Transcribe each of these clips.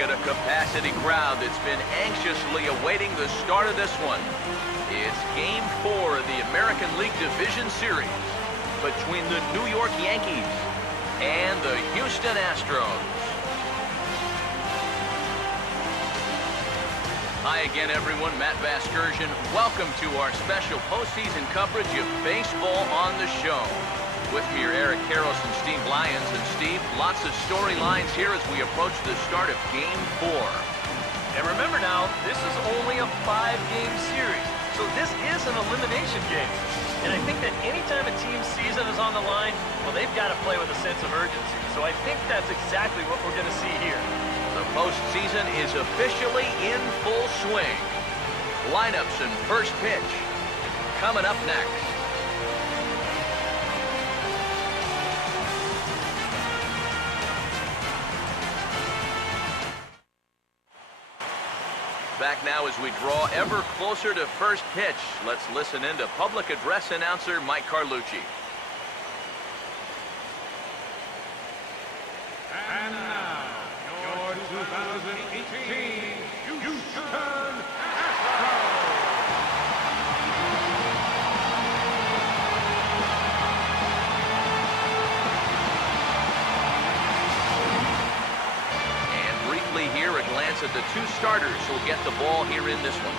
Look at a capacity crowd that's been anxiously awaiting the start of this one. It's Game 4 of the American League Division Series between the New York Yankees and the Houston Astros. Hi again, everyone. Matt Vasgersian. Welcome to our special postseason coverage of baseball on the show. With me are Eric Karros and Steve Lyons. And Steve, lots of storylines here as we approach the start of Game 4. And remember now, this is only a 5-game series, so this is an elimination game. And I think that anytime a team's season is on the line, well, they've got to play with a sense of urgency. So I think that's exactly what we're going to see here. The postseason is officially in full swing. Lineups and first pitch coming up next. Back now as we draw ever closer to first pitch. Let's listen in to public address announcer Mike Carlucci. And now, your 2018 Houston Astros. Here a glance at the two starters who'll get the ball here in this one.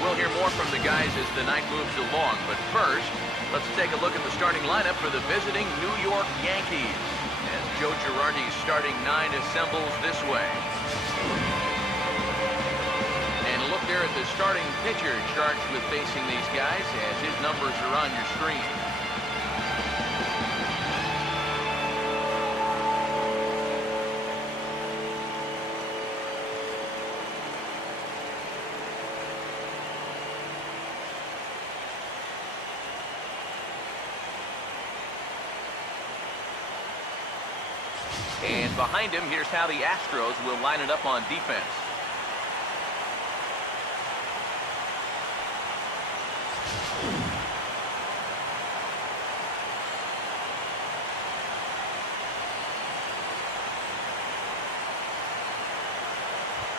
We'll hear more from the guys as the night moves along, but first, let's take a look at the starting lineup for the visiting New York Yankees as Joe Girardi's starting 9 assembles this way. There at the starting pitcher charged with facing these guys as his numbers are on your screen. And behind him, here's how the Astros will line it up on defense.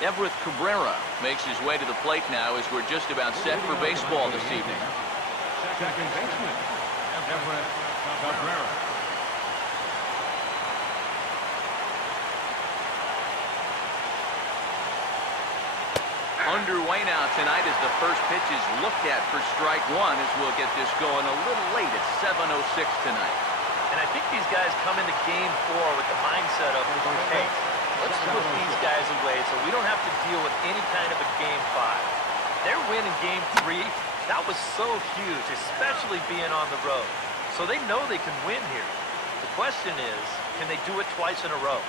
Everett Cabrera makes his way to the plate now as we're just about set for baseball this evening. Second baseman, Everett Cabrera. Underway now tonight as the first pitch is looked at for strike one as we'll get this going a little late at 7:06 tonight. And I think these guys come into Game 4 with the mindset of, hey, let's put these guys away so we don't have to deal with any kind of a Game 5. Their win in Game 3, that was so huge, especially being on the road. So they know they can win here. The question is, can they do it twice in a row?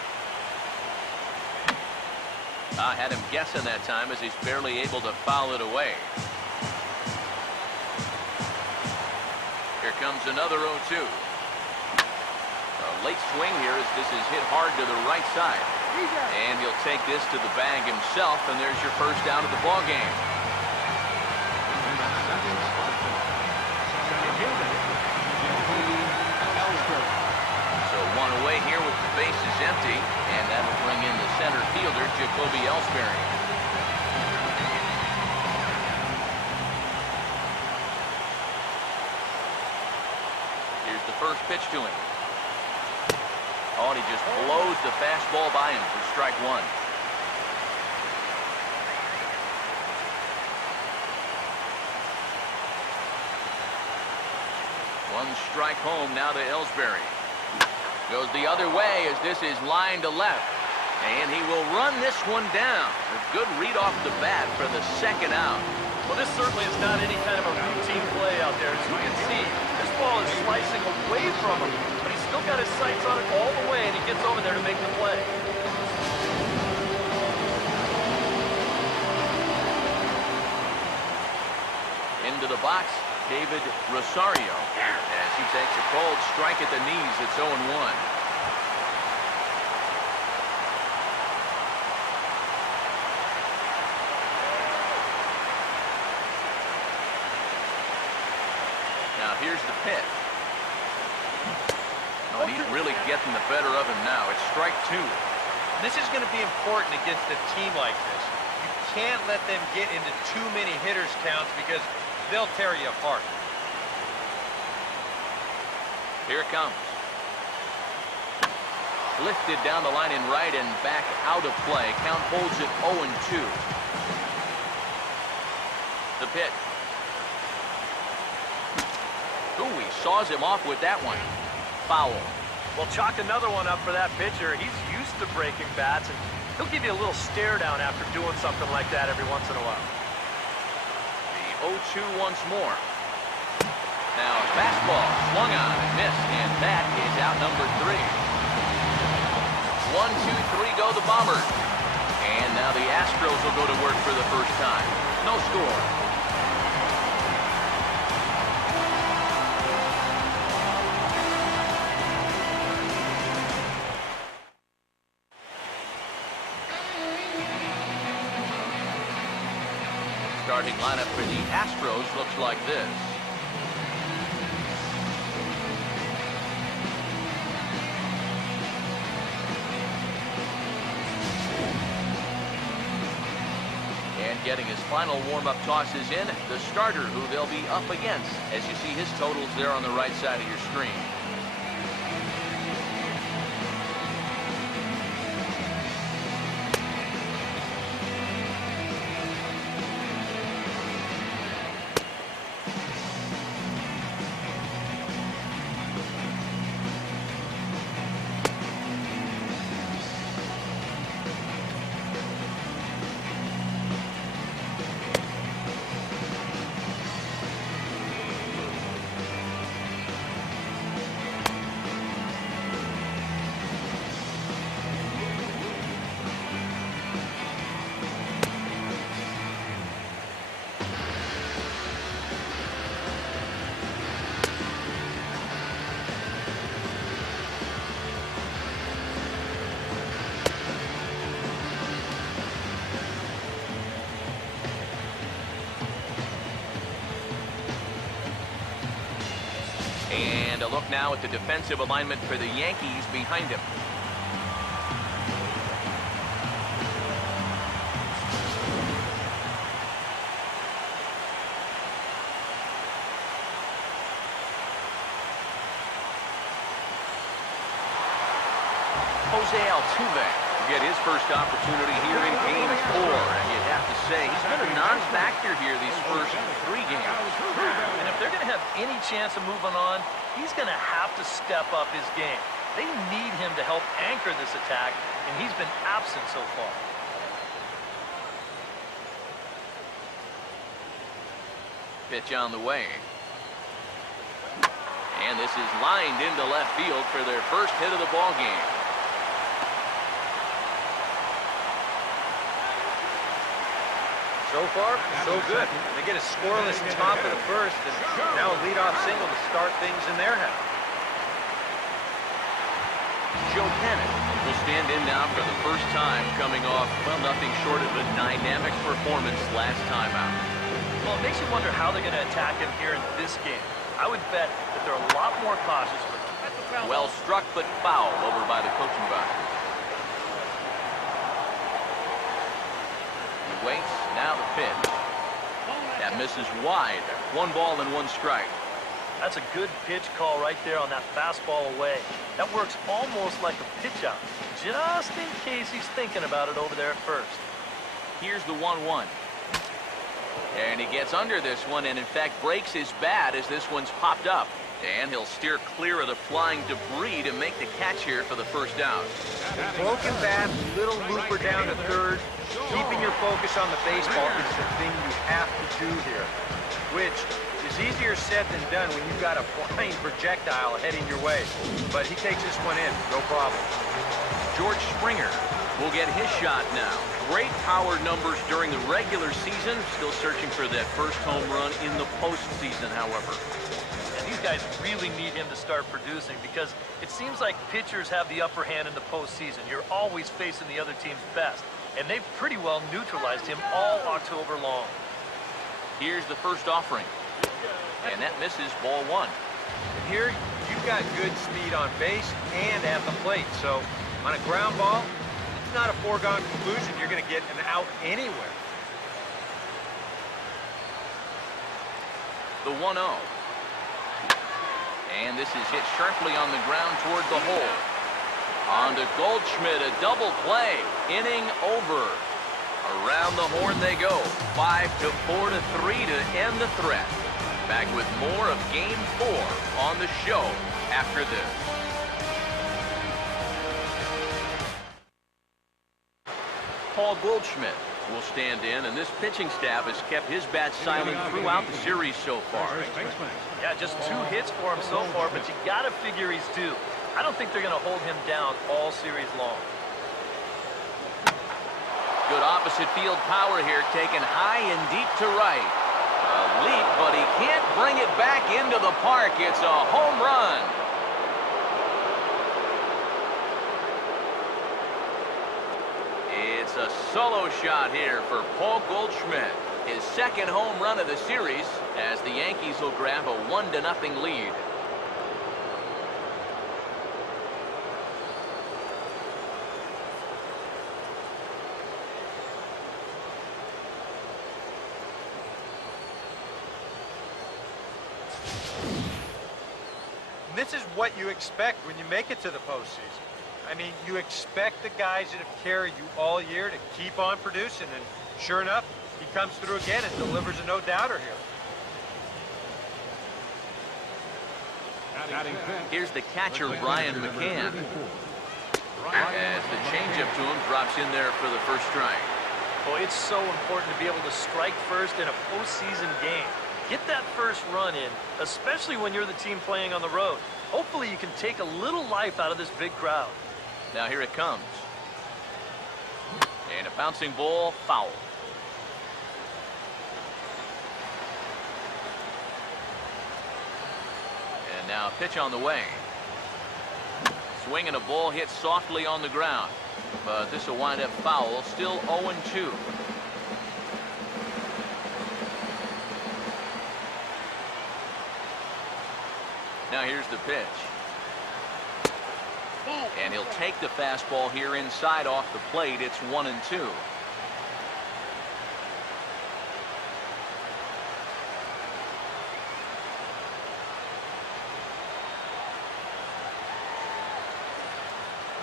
I had him guessing that time as he's barely able to foul it away. Here comes another 0-2. A late swing here as this is hit hard to the right side. And he'll take this to the bag himself, and there's your first down of the ball game. So one away here with the bases empty, and that'll bring in the center fielder, Jacoby Ellsbury. Here's the first pitch to him. Oh, and he just blows the fastball by him for strike one. One strike home now to Ellsbury. Goes the other way as this is lined to left. And he will run this one down. A good read off the bat for the second out. Well, this certainly is not any kind of a routine play out there. As you can see, this ball is slicing away from him. But he's still got his sights on it all the way, and he gets over there to make the play. Into the box, David Rosario, as he takes a cold strike at the knees. It's 0-1. Here's the pitch. Oh, he's really getting the better of him now. It's strike 2. This is going to be important against a team like this. You can't let them get into too many hitters counts because they'll tear you apart. Here it comes. Lifted down the line in right and back out of play. Count holds it 0-2. The pitch. Ooh, he saws him off with that one. Foul. Well, chalk another one up for that pitcher. He's used to breaking bats, and he'll give you a little stare down after doing something like that every once in a while. The 0-2 once more. Now, fastball swung on and missed, and that is out number 3. 1, 2, 3 go the Bombers. And now the Astros will go to work for the first time. No score. Starting lineup for the Astros looks like this. And getting his final warm-up tosses in, the starter who they'll be up against, as you see his totals there on the right side of your screen. And a look now at the defensive alignment for the Yankees behind him. Jose Altuve get his first opportunity here in Game 4, and you'd have to say he's been a non-factor here these first 3 games. And if they're going to have any chance of moving on, he's going to have to step up his game. They need him to help anchor this attack, and he's been absent so far. Pitch on the way. And this is lined into left field for their first hit of the ball game. So far, so good. They get a scoreless top of the first, and now a leadoff single to start things in their half. Joe Cannon will stand in now for the first time, coming off, well, nothing short of a dynamic performance last time out. Well, it makes you wonder how they're going to attack him here in this game. I would bet that they're a lot more cautious with him. Well struck, but foul over by the coaching box. He waits, now the pitch. That misses wide. 1 ball and 1 strike. That's a good pitch call right there on that fastball away. That works almost like a pitch out, just in case he's thinking about it over there at first. Here's the 1-1. And he gets under this one and, in fact, breaks his bat as this one's popped up. And he'll steer clear of the flying debris to make the catch here for the first out. Broken bat, little looper down to third. Keeping your focus on the baseball is the thing you have to do here, which is easier said than done when you've got a flying projectile heading your way. But he takes this one in, no problem. George Springer will get his shot now. Great power numbers during the regular season. Still searching for that first home run in the postseason, however. And these guys really need him to start producing because it seems like pitchers have the upper hand in the postseason. You're always facing the other team's best. And they've pretty well neutralized him all October long. Here's the first offering. And that misses ball one. Here, you've got good speed on base and at the plate. So on a ground ball, it's not a foregone conclusion you're going to get an out anywhere. The 1-0. And this is hit sharply on the ground toward the hole. On to Goldschmidt, a double play. Inning over. Around the horn they go. 5-4-3 to end the threat. Back with more of Game 4 on the show after this. Paul Goldschmidt will stand in, and this pitching staff has kept his bat silent throughout the series so far. Yeah, just 2 hits for him so far, but you got to figure he's due. I don't think they're going to hold him down all series long. Good opposite field power here, taken high and deep to right. A leap, but he can't bring it back into the park. It's a home run. It's a solo shot here for Paul Goldschmidt. His second home run of the series as the Yankees will grab a 1-0 lead. And this is what you expect when you make it to the postseason. I mean, you expect the guys that have carried you all year to keep on producing, and sure enough, he comes through again and delivers a no-doubter here. Here's the catcher, Brian McCann. As the changeup to him drops in there for the first strike. Well, it's so important to be able to strike first in a postseason game. Get that first run in, especially when you're the team playing on the road. Hopefully you can take a little life out of this big crowd. Now here it comes. And a bouncing ball, foul. And now a pitch on the way. Swing and a ball hit softly on the ground. But this will wind up foul, still 0-2. Now here's the pitch. And he'll take the fastball here inside off the plate. It's 1-2.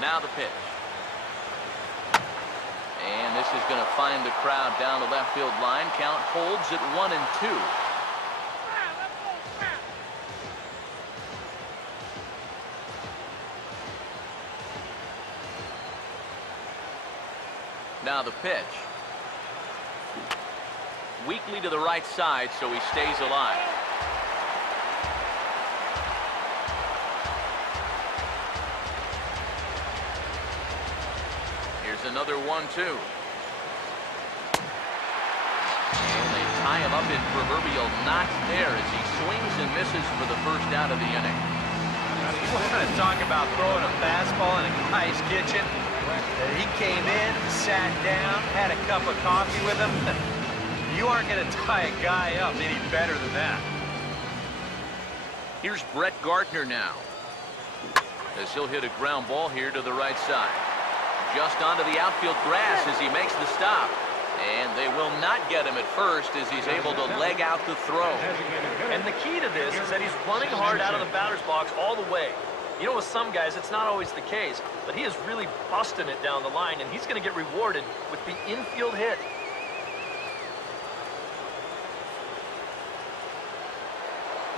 Now the pitch. And this is going to find the crowd down the left field line. Count holds at 1-2. Now the pitch. Weakly to the right side, so he stays alive. Here's another 1-2. And they tie him up in proverbial knots there as he swings and misses for the first out of the inning. You want to talk about throwing a fastball in a guy's kitchen? He came in, sat down, had a cup of coffee with him. You aren't going to tie a guy up any better than that. Here's Brett Gardner now, as he'll hit a ground ball here to the right side. Just onto the outfield grass as he makes the stop. And they will not get him at first as he's able to leg out the throw. And the key to this is that he's running hard out of the batter's box all the way. You know, with some guys, it's not always the case, but he is really busting it down the line, and he's going to get rewarded with the infield hit.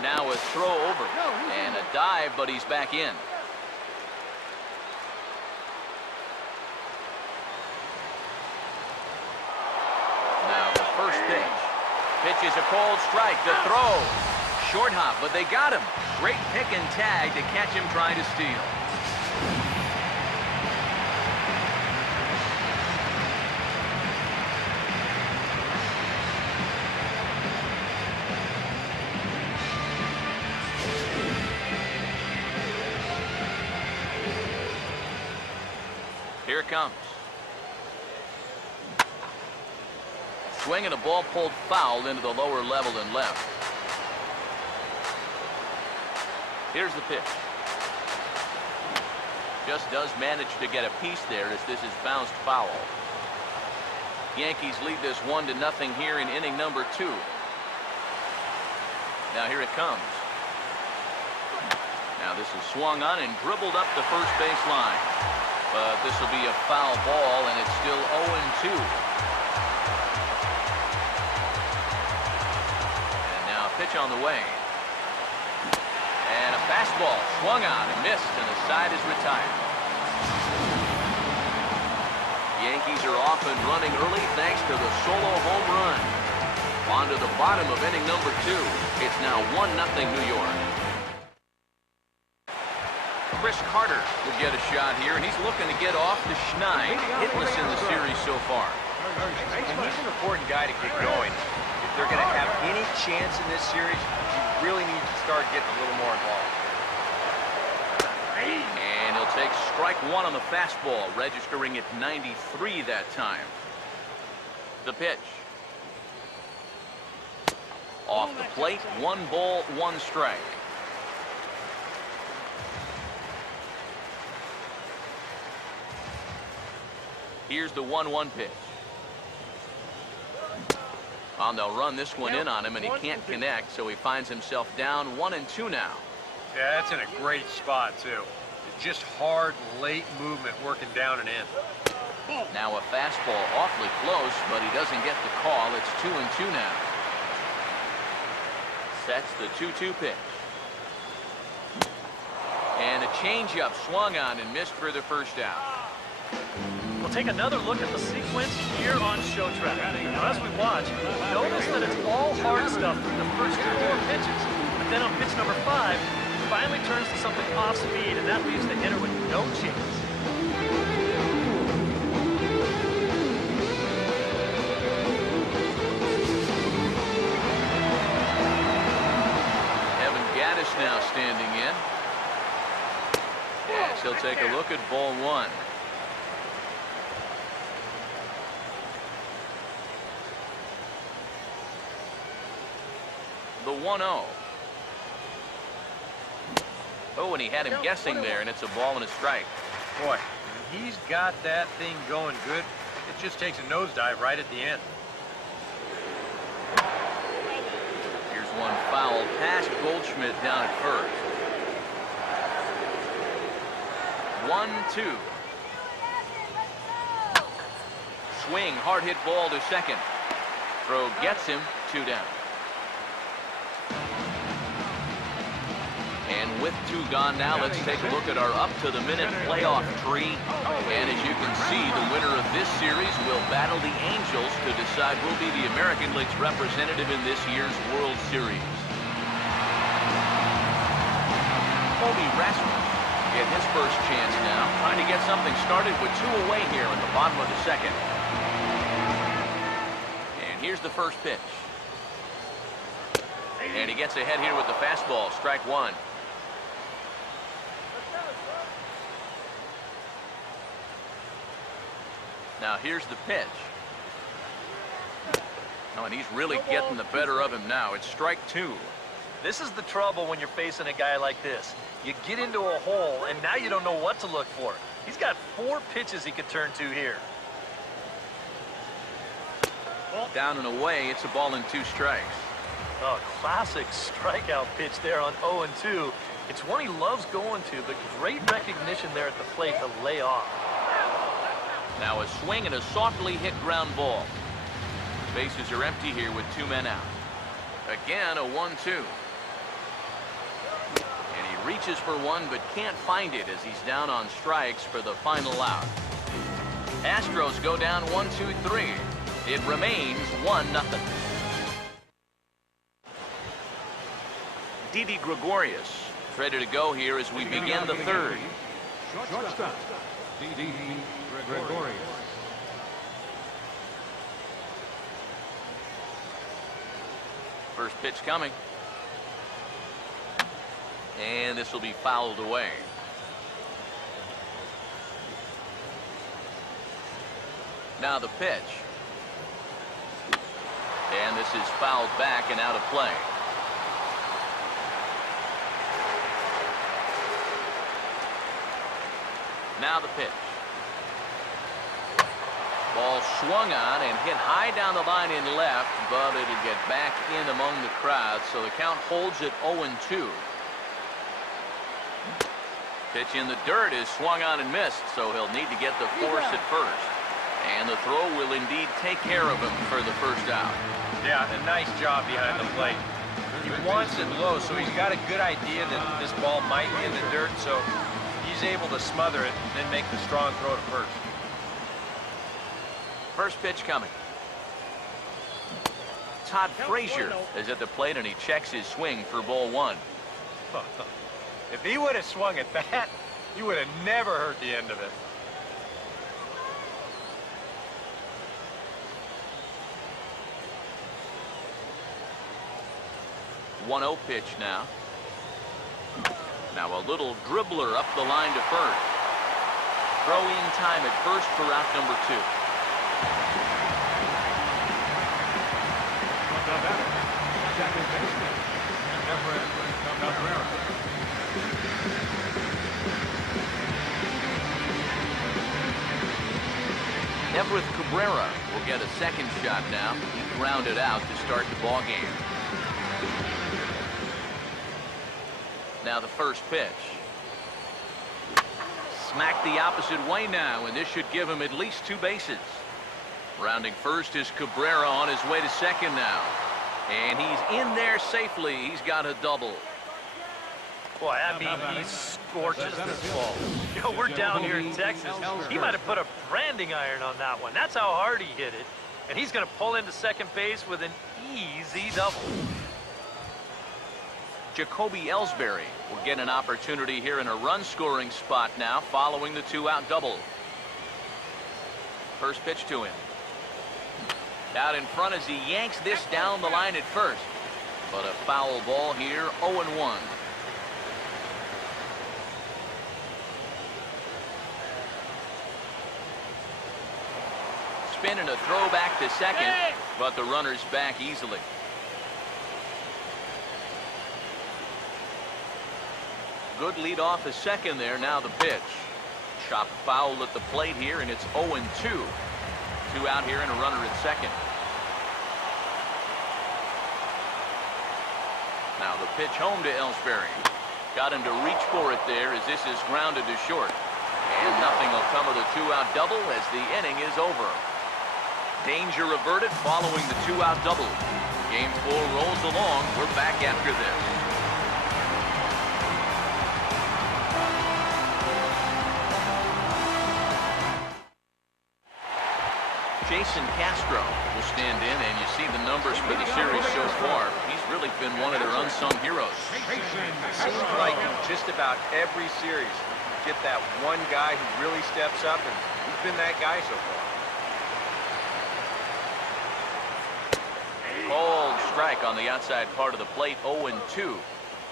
Now a throw over, and a dive, but he's back in. Now the first pitch. Pitch is a cold strike. The throw. Short hop, but they got him. Great pick and tag to catch him trying to steal. Here it comes. Swing and a ball pulled foul into the lower level and left. Here's the pitch. Just does manage to get a piece there as this is bounced foul. Yankees lead this 1-0 here in inning number 2. Now here it comes. Now this is swung on and dribbled up the first base line. But this will be a foul ball, and it's still 0-2. And now a pitch on the way. And a fastball swung on and missed, and the side is retired. Yankees are off and running early thanks to the solo home run. On to the bottom of inning number 2. It's now 1-0 New York. Chris Carter will get a shot here, and he's looking to get off the schneid, hitless in the series so far. And he's an important guy to get going. If they're going to have any chance in this series, you really need to start getting a little more involved. And he'll take strike 1 on the fastball, registering at 93 that time. The pitch. Off the plate, 1 ball, 1 strike. Here's the 1-1 pitch. They'll run this one in on him, and he can't connect, so he finds himself down 1-2 now. Yeah, that's in a great spot, too. Just hard, late movement working down and in. Now a fastball awfully close, but he doesn't get the call. It's 2-2 now. Sets the 2-2 pitch. And a changeup swung on and missed for the first out. We'll take another look at the sequence here on Show Track. Now, as we watch, notice that it's all hard stuff through the first 4 pitches. But then on pitch number 5, finally turns to something off speed, and that leaves the hitter with no chance. Now standing in. Yes, he'll take a look at ball 1. The 1-0. Oh, and he had him guessing there, and it's a ball and a strike. Boy, when he's got that thing going good, it just takes a nosedive right at the end. One foul past Goldschmidt down at first. 1-2. Swing, hard hit ball to second. Throw gets him, 2 down. And with 2 gone now, let's take a look at our up-to-the-minute playoff tree. And as you can see, the winner of this series will battle the Angels to decide who will be the American League's representative in this year's World Series. Kobe Rasmus get his first chance now, trying to get something started with 2 away here in the bottom of the second. And here's the first pitch. And he gets ahead here with the fastball, strike 1. Now here's the pitch. Oh, and he's really getting the better of him now. It's strike 2. This is the trouble when you're facing a guy like this. You get into a hole, and now you don't know what to look for. He's got 4 pitches he could turn to here. Down and away, it's a ball and 2 strikes. Oh, classic strikeout pitch there on 0-2. It's one he loves going to, but great recognition there at the plate to lay off. Now a swing and a softly hit ground ball. Bases are empty here with 2 men out. Again, a 1-2. And he reaches for one, but can't find it as he's down on strikes for the final out. Astros go down 1-2-3. It remains 1-0. Didi Gregorius ready to go here as we begin the 3rd. Shortstop, Didi Gregorius. First pitch coming. And this will be fouled away. Now the pitch. And this is fouled back and out of play. Now the pitch. Ball swung on and hit high down the line in left, but it'll get back in among the crowd, so the count holds at 0-2. Pitch in the dirt is swung on and missed, so he'll need to get the force at first. And the throw will indeed take care of him for the first out. Yeah, a nice job behind the plate. He wants it low, so he's got a good idea that this ball might be in the dirt, so he's able to smother it and then make the strong throw to first. First pitch coming. Todd Frazier is at the plate, and he checks his swing for ball one. If he would have swung at that, you would have never heard the end of it. One-0 pitch now. Now a little dribbler up the line to first. Throwing time at first for out number 2. The batter, second baseman, Everett Cabrera. Everett Cabrera will get a second shot now. He grounded out to start the ball game. Now the first pitch. Smacked the opposite way now, and this should give him at least 2 bases. Rounding first is Cabrera on his way to second now. And he's in there safely. He's got a double. Boy, I mean, he scorches this ball. You know, we're down here in Texas. He might have put a branding iron on that one. That's how hard he hit it. And he's going to pull into second base with an easy double. Jacoby Ellsbury will get an opportunity here in a run-scoring spot now following the 2-out double. First pitch to him. Out in front as he yanks this down the line at first. But a foul ball here, 0-1. Spin and a throw back to second, but the runner's back easily. Good lead off at second there. Now the pitch. Chopped foul at the plate here, and it's 0-2. 2 out here and a runner at second. Now the pitch home to Ellsbury. Got him to reach for it there as this is grounded to short. And nothing will come of the 2-out double as the inning is over. Danger averted following the 2-out double. Game 4 rolls along. We're back after this. Jason Castro will stand in, and you see the numbers for the series so far. He's really been one of their unsung heroes. Seems like in just about every series, you get that one guy who really steps up, and he's been that guy so far. Cold strike on the outside part of the plate, 0-2.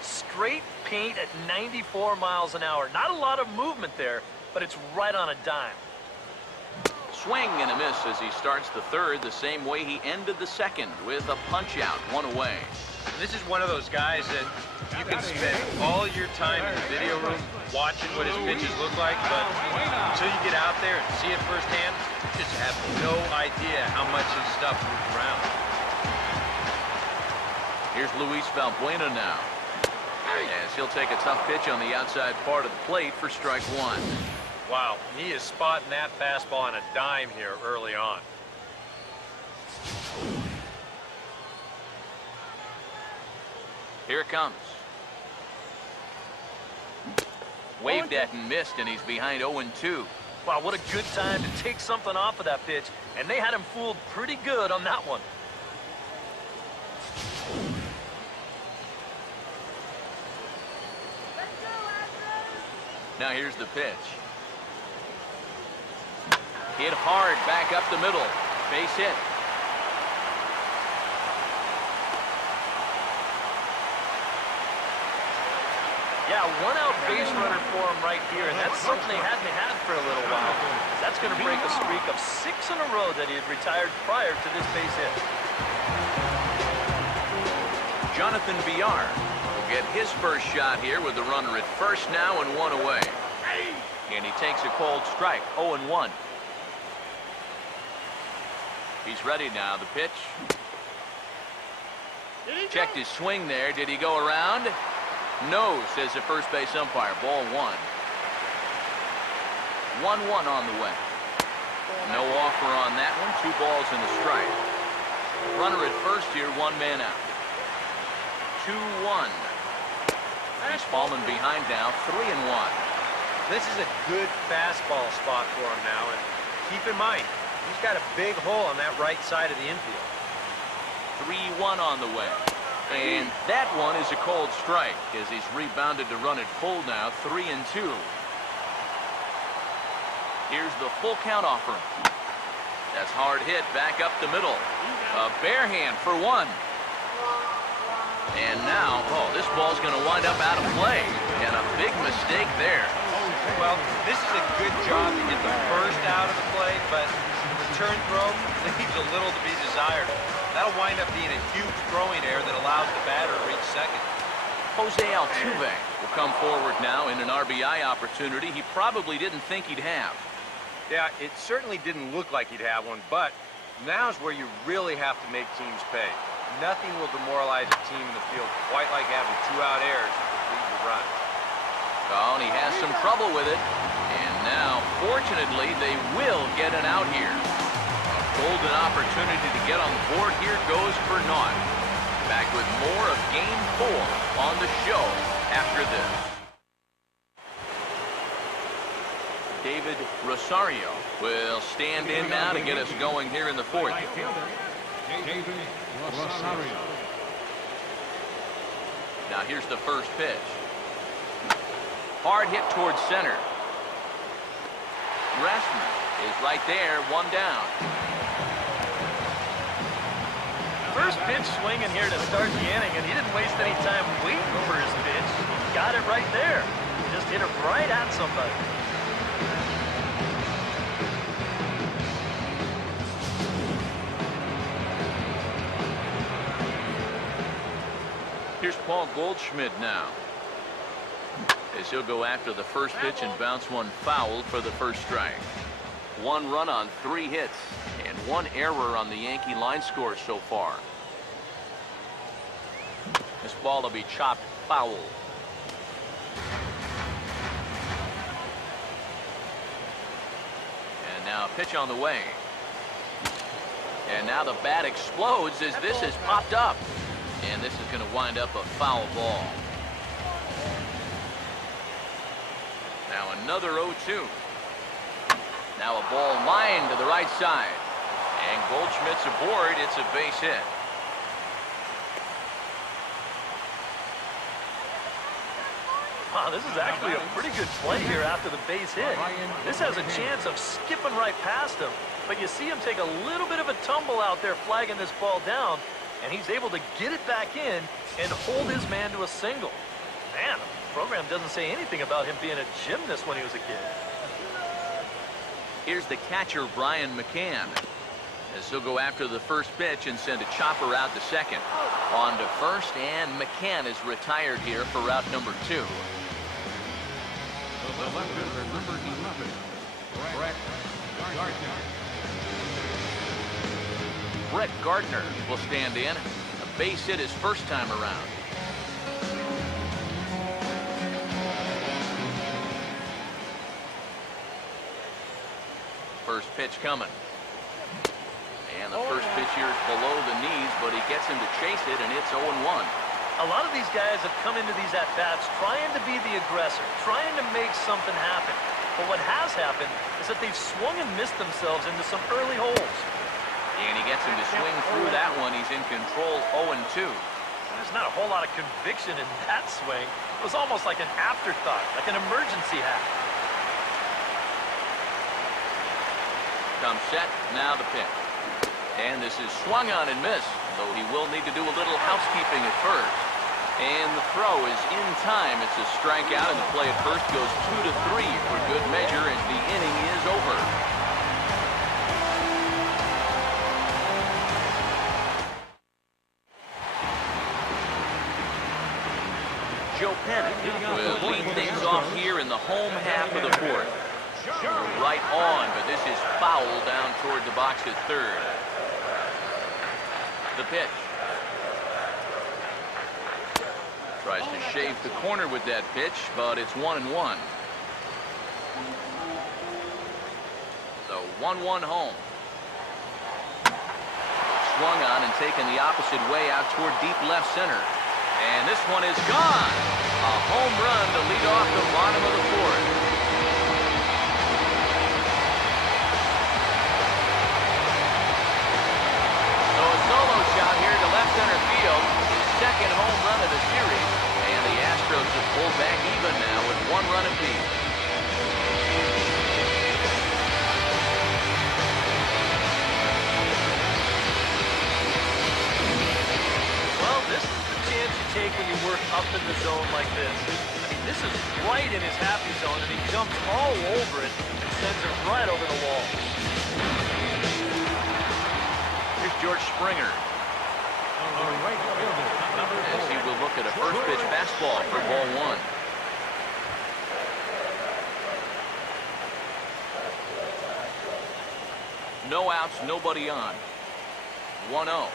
Straight paint at 94 miles an hour. Not a lot of movement there, but it's right on a dime. Swing and a miss as he starts the third the same way he ended the second with a punch out, 1 away. This is one of those guys that you can spend all your time in the video room watching what his pitches look like, but until you get out there and see it firsthand, you just have no idea how much his stuff moves around. Here's Luis Valbuena now, as he'll take a tough pitch on the outside part of the plate for strike 1. Wow, he is spotting that fastball on a dime here early on. Here it comes. Waved at and missed, and he's behind 0-2. Wow, what a good time to take something off of that pitch. And they had him fooled pretty good on that one. Now here's the pitch. Hit hard back up the middle. Base hit. Yeah, 1-out base runner for him right here, and that's something they hadn't had for a little while. That's going to break a streak of 6 in a row that he had retired prior to this base hit. Jonathan Villar will get his first shot here with the runner at first now and 1 away. And he takes a cold strike, 0-1. He's ready now, the pitch. Checked his swing there. Did he go around? No, says the first base umpire. Ball 1. 1-1 on the way. No offer on that one. 2 balls and a strike. Runner at first here, 1 man out. 2-1. He's falling behind now, 3-1. This is a good fastball spot for him now, and keep in mind, he's got a big hole on that right side of the infield. 3-1 on the way. And that one is a cold strike as he's rebounded to run it full now, 3-2. Here's the full count offering. That's hard hit back up the middle. A bare hand for 1. And now, this ball's going to wind up out of play. And a big mistake there. Well, this is a good job to get the first out of the play, but the return throw leaves a little to be desired. That'll wind up being a huge throwing error that allows the batter to reach second. Jose Altuve will come forward now in an RBI opportunity he probably didn't think he'd have. Yeah, it certainly didn't look like he'd have one, but now's where you really have to make teams pay. Nothing will demoralize a team in the field quite like having 2 out errors that lead to runs. Oh, and he has some trouble with it. And now, fortunately, they will get an out here. A golden opportunity to get on the board here goes for naught. Back with more of Game 4 on the show after this. David Rosario will stand in now to get us going here in the 4th. Right fielder, David Rosario. Now here's the first pitch. Hard hit towards center. Gressman is right there, 1 down. First pitch swinging here to start the inning, and he didn't waste any time waiting for his pitch. He got it right there. Just hit it right at somebody. Here's Paul Goldschmidt now, as he'll go after the first pitch and bounce one foul for the first strike. 1 run on 3 hits and 1 error on the Yankee line score so far. This ball will be chopped foul. And now a pitch on the way. And now the bat explodes as this has popped up. And this is going to wind up a foul ball. Now another 0-2. Now a ball lined to the right side. And Goldschmidt's aboard. It's a base hit. Wow, this is actually a pretty good play here after the base hit. This has a chance of skipping right past him. But you see him take a little bit of a tumble out there flagging this ball down. And he's able to get it back in and hold his man to a single. Man, the program doesn't say anything about him being a gymnast when he was a kid. Here's the catcher, Brian McCann, as he'll go after the first pitch and send a chopper out to second. On to first, and McCann is retired here for route number 2. The left fielder, number 11, Brett Gardner. Brett Gardner will stand in. A base hit his first time around. First pitch coming. And the first pitch here is below the knees, but he gets him to chase it, and it's 0-1. A lot of these guys have come into these at-bats trying to be the aggressor, trying to make something happen. But what has happened is that they've swung and missed themselves into some early holes. And he gets him to swing through that one. He's in control, 0-2. There's not a whole lot of conviction in that swing. It was almost like an afterthought, like an emergency hack. Comes set, now the pitch. And this is swung on and missed, though he will need to do a little housekeeping at first. And the throw is in time. It's a strikeout, and the play at first goes 2-3 for good measure as the inning is over. Joe Panic will lead things off here in the home half of the 4th. Right on, but this is foul down toward the box at third. The pitch. Tries to shave the corner with that pitch, but it's 1-1. So 1-1 home. Swung on and taken the opposite way out toward deep left center. And this one is gone. A home run to lead off the bottom of the fourth. So a solo shot here to left center field. His second home run of the series. And the Astros have pulled back even now with 1 run apiece. This is the chance you take when you work up in the zone like this. I mean, this is right in his happy zone, and he jumps all over it and sends it right over the wall. Here's George Springer. As he will look at a first pitch fastball for ball 1. No outs, nobody on. 1-0.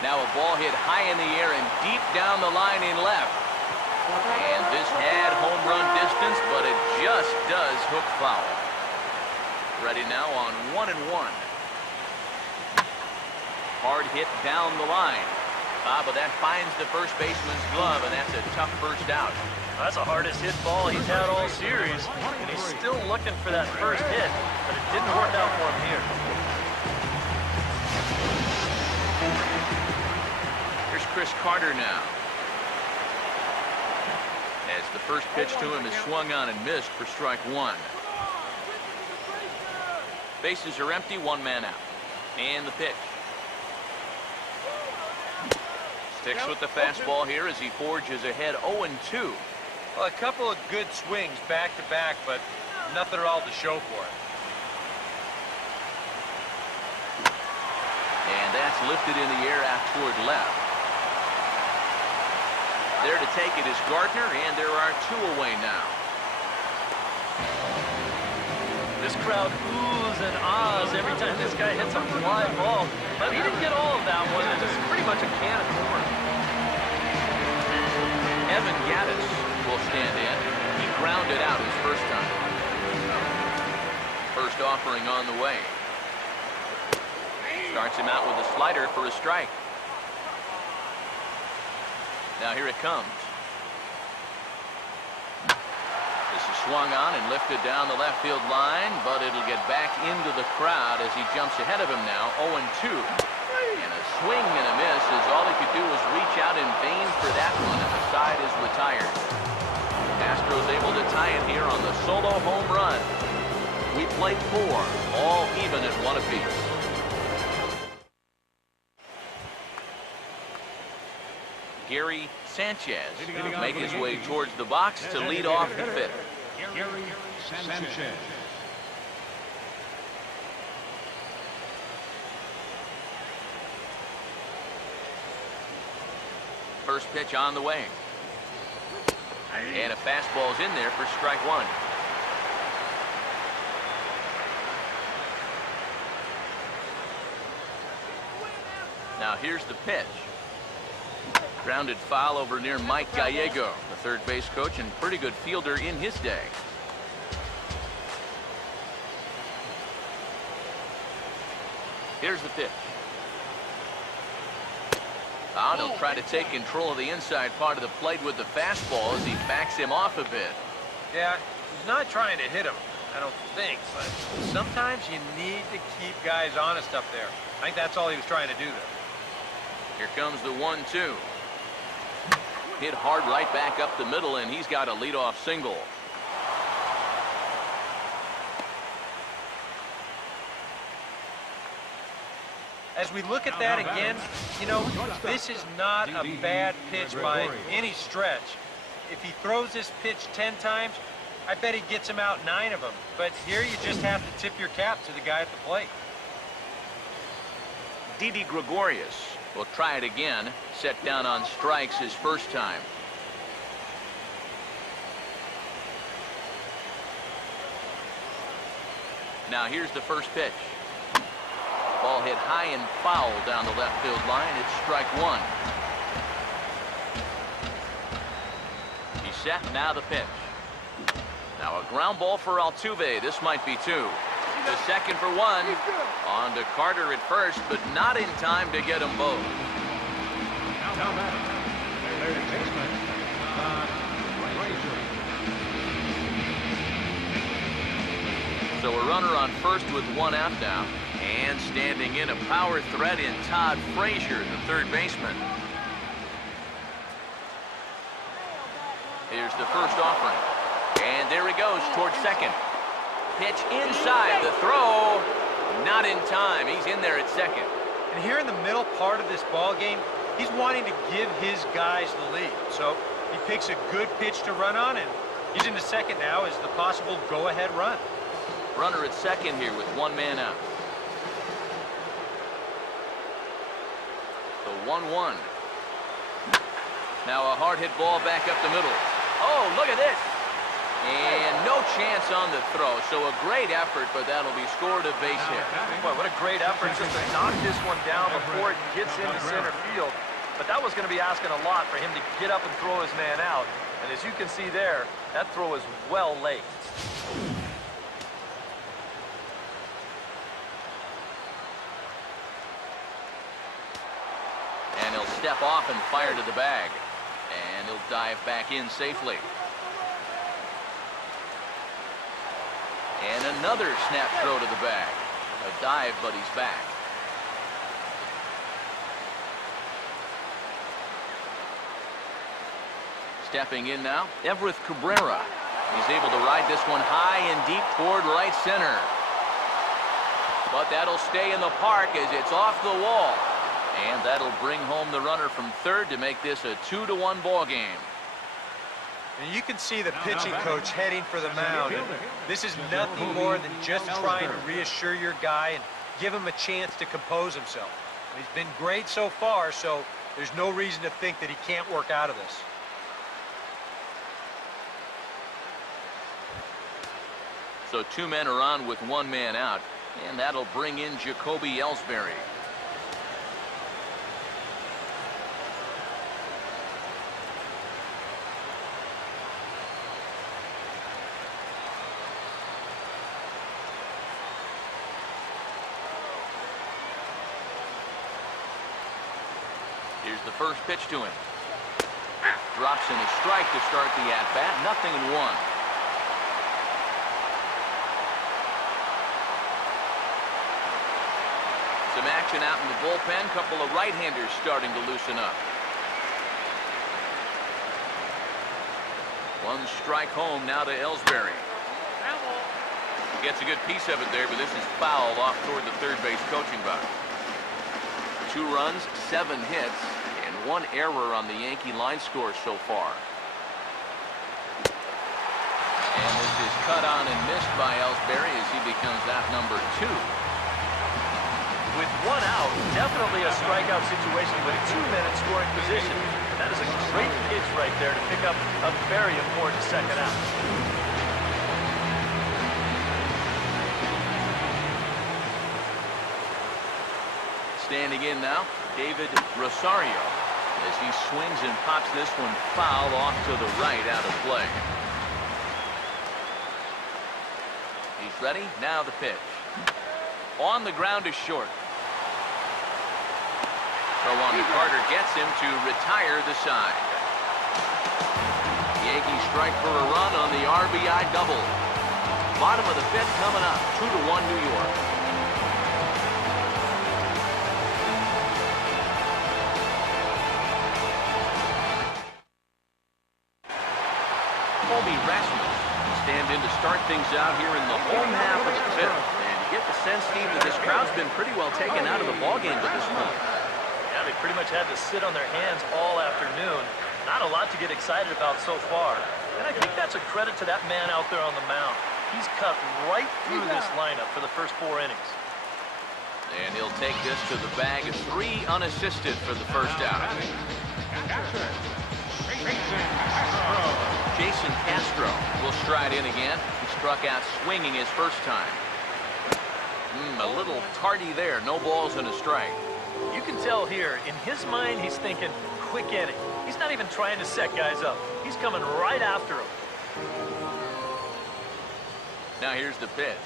Now a ball hit high in the air and deep down the line in left. And this had home run distance, but it just does hook foul. Ready now on 1-1. Hard hit down the line. But that finds the first baseman's glove, and that's a tough first out. That's the hardest hit ball he's had all series, and he's still looking for that first hit, but it didn't work out for him here. Chris Carter now. As the first pitch to him is swung on and missed for strike 1. Bases are empty, 1 man out. And the pitch. Sticks with the fastball here as he forges ahead 0-2. Well, a couple of good swings back to back, but nothing at all to show for it. And that's lifted in the air out toward left. There to take it is Gardner, and there are 2 away now. This crowd oohs and ahs every time this guy hits a fly ball. But he didn't get all of that one, and it's pretty much a can of corn. Evan Gaddis will stand in. He grounded out his first time. First offering on the way. Starts him out with a slider for a strike. Now here it comes. This is swung on and lifted down the left field line, but it'll get back into the crowd as he jumps ahead of him now, 0-2. And a swing and a miss as all he could do was reach out in vain for that one, and the side is retired. Astros able to tie it here on the solo home run. We played 4, all even at 1 apiece. Gary Sanchez will make his way towards the box to lead off the 5th. Gary Sanchez. First pitch on the way. And a fastball's in there for strike 1. Now here's the pitch. Grounded foul over near Mike Gallego, the third base coach and pretty good fielder in his day. Here's the pitch. He'll try to take control of the inside part of the plate with the fastball as he backs him off a bit. Yeah, he's not trying to hit him, I don't think, but sometimes you need to keep guys honest up there. I think that's all he was trying to do there. Here comes the 1-2. Hit hard right back up the middle, and he's got a leadoff single. As we look at that again, you know, this is not a bad pitch by any stretch. If he throws this pitch 10 times, I bet he gets him out 9 of them. But here you just have to tip your cap to the guy at the plate. Didi Gregorius will try it again. Set down on strikes his first time. Now here's the first pitch. Ball hit high and foul down the left field line. It's strike one. He's set. Now the pitch. Now a ground ball for Altuve. This might be two. To second for one. On to Carter at first, but not in time to get them both. Now batting, third baseman, Frazier. So a runner on first with one out now. And standing in a power threat in Todd Frazier, the third baseman. Here's the first offering. And there he goes towards second. Pitch inside. The throw. Not in time. He's in there at second. And here in the middle part of this ball game, he's wanting to give his guys the lead. So he picks a good pitch to run on, and he's into second now as the possible go-ahead run. Runner at second here with one man out. The 1-1. Now a hard hit ball back up the middle. Oh, look at this. And no chance on the throw. So a great effort, but that'll be scored a base hit. Boy, what a great effort just to knock this one down before it gets into center field. But that was going to be asking a lot for him to get up and throw his man out. And as you can see there, that throw is well late. And he'll step off and fire to the bag. And he'll dive back in safely. And another snap throw to the bag. A dive, but he's back. Stepping in now, Everett Cabrera. He's able to ride this one high and deep toward right center. But that'll stay in the park as it's off the wall. And that'll bring home the runner from third to make this a 2-1 ball game. And you can see the pitching coach heading for the mound. And this is nothing more than just trying to reassure your guy and give him a chance to compose himself. He's been great so far, so there's no reason to think that he can't work out of this. So two men are on with one man out, and that'll bring in Jacoby Ellsbury. Here's the first pitch to him. Drops in a strike to start the at-bat. 0-1. Some action out in the bullpen. Couple of right-handers starting to loosen up. One strike home now to Ellsbury. Gets a good piece of it there, but this is foul off toward the third base coaching box. 2 runs, 7 hits, and 1 error on the Yankee line score so far. And this is cut on and missed by Ellsbury as he becomes out number 2. With 1 out, definitely a strikeout situation with 2 men in scoring position. That is a great pitch right there to pick up a very important second out. Standing in now, David Rosario, as he swings and pops this one foul off to the right out of play. He's ready. Now the pitch. On the ground is short. Throw on to Carter gets him to retire the side. Yankees strike for a run on the RBI double. Bottom of the 5th coming up. 2-1 New York. Stand in to start things out here in the home half of the 5th. And you get the sense, Steve, that this crowd's been pretty well taken out of the ballgame to this point. Yeah, they pretty much had to sit on their hands all afternoon. Not a lot to get excited about so far. And I think that's a credit to that man out there on the mound. He's cut right through this lineup for the first 4 innings. And he'll take this to the bag. 3 unassisted for the first out. Jason Castro will stride in again. He struck out swinging his first time. A little tardy there. No balls and a strike. You can tell here, in his mind, he's thinking, quick inning. He's not even trying to set guys up. He's coming right after him. Now here's the pitch.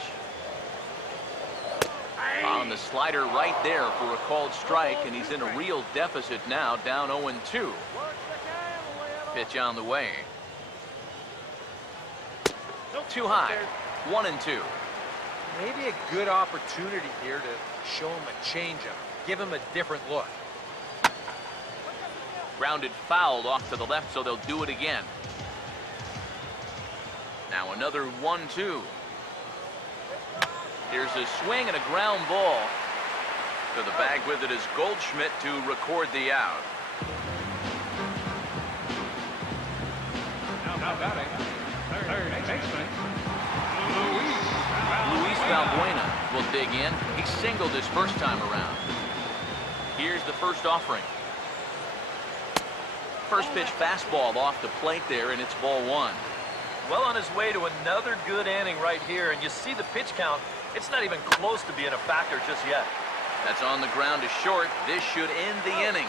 On the slider right there for a called strike, and he's in a real deficit now, down 0-2. Pitch on the way. Too high. 1-2. Maybe a good opportunity here to show him a changeup. Give him a different look. Grounded fouled off to the left, so they'll do it again. Now another 1-2. Here's a swing and a ground ball. To the bag with it is Goldschmidt to record the out. Now batting, third baseman, Luis Valbuena will dig in. He singled his first time around. Here's the first offering. First pitch fastball off the plate there, and it's ball 1. Well on his way to another good inning right here, and you see the pitch count. It's not even close to being a factor just yet. That's on the ground to short. This should end the inning.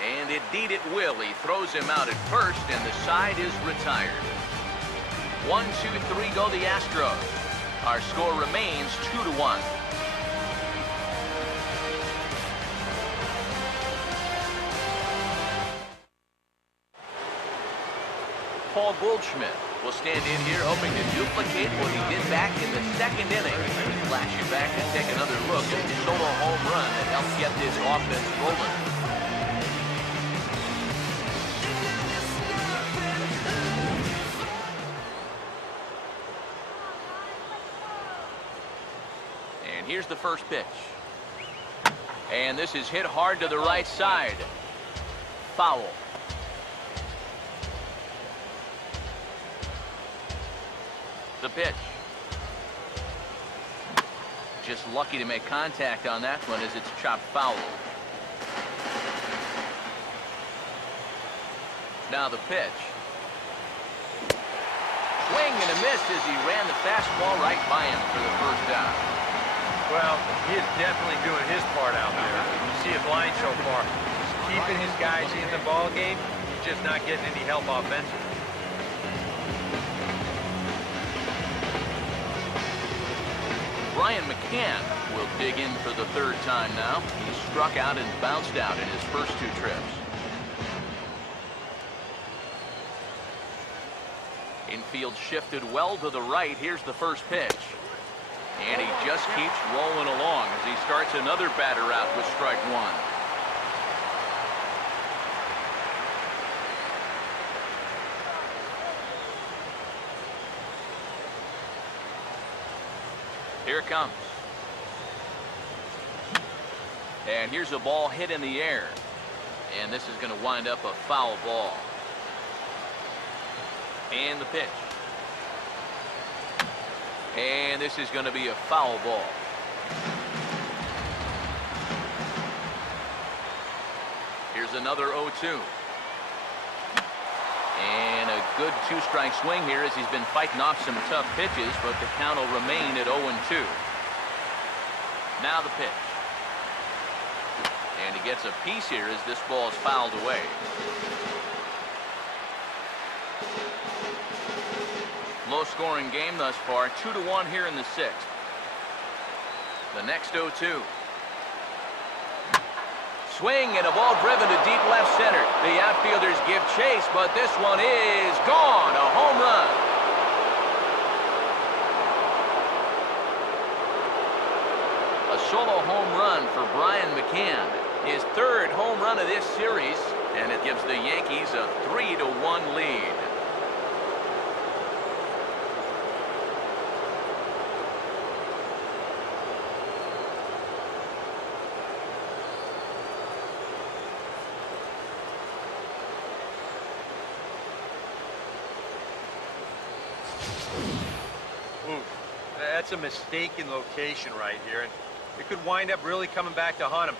And indeed it will. He throws him out at first, and the side is retired. 1, 2, 3 go the Astros. Our score remains 2-1. Paul Goldschmidt will stand in here hoping to duplicate what he did back in the second inning. Flash it back and take another look at the solo home run that helped get this offense rolling. And here's the first pitch. And this is hit hard to the right side. Foul. The pitch. Just lucky to make contact on that one as it's chopped foul. Now the pitch. Swing and a miss as he ran the fastball right by him for the first out. Well, he is definitely doing his part out there. You see his line so far. He's keeping his guys in the ball game. He's just not getting any help offensively. Brian McCann will dig in for the third time now. He struck out and bounced out in his first 2 trips. Infield shifted well to the right. Here's the first pitch. And he just keeps rolling along as he starts another batter out with strike 1. Here it comes. And here's a ball hit in the air. And this is going to wind up a foul ball. And the pitch. And this is going to be a foul ball. Here's another 0-2. And a good 2-strike swing here as he's been fighting off some tough pitches, but the count will remain at 0-2. Now the pitch. And he gets a piece here as this ball is fouled away. Low-scoring game thus far, 2-1 here in the 6th. The next 0-2. Swing and a ball driven to deep left center. The outfielders give chase, but this one is gone. A home run. A solo home run for Brian McCann. His 3rd home run of this series, and it gives the Yankees a 3-1 lead. Ooh, that's a mistaken location right here, and it could wind up really coming back to haunt him.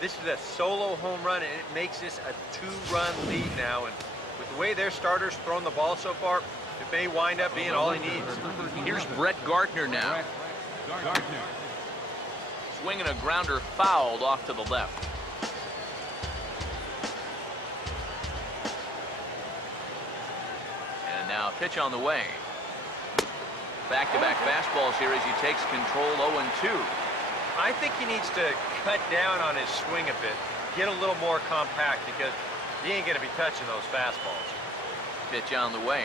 This is a solo home run, and it makes this a 2-run lead now, and with the way their starters thrown the ball so far, it may wind up being all he needs. Here's Brett Gardner now. Swinging a grounder fouled off to the left. And now pitch on the way. Back-to-back fastballs here as he takes control 0-2. I think he needs to cut down on his swing a bit. Get a little more compact because he ain't going to be touching those fastballs. Pitch on the way.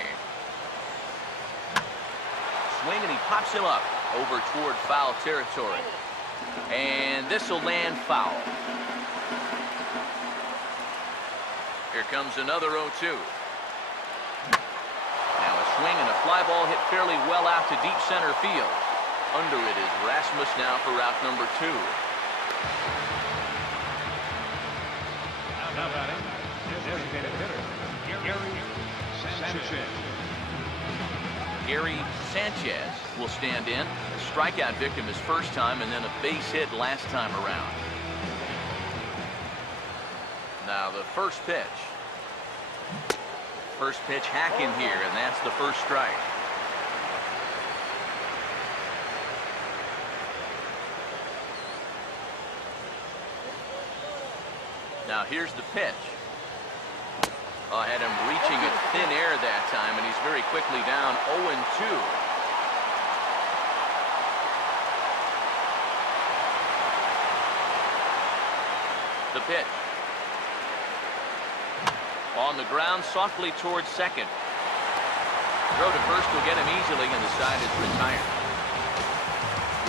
Swing and he pops him up over toward foul territory. And this will land foul. Here comes another 0-2. Now a swing and a fly ball hit fairly well out to deep center field. Under it is Rasmus now for route number 2. Now batting, designated hitter, Gary Sanchez. Gary Sanchez will stand in. A strikeout victim his first time and then a base hit last time around. Now the first pitch. First pitch hacking here, and that's the first strike. Now here's the pitch. Oh, had him reaching at thin air that time, and he's very quickly down 0-2. The pitch. On the ground, softly towards second. Throw to first will get him easily, and the side is retired.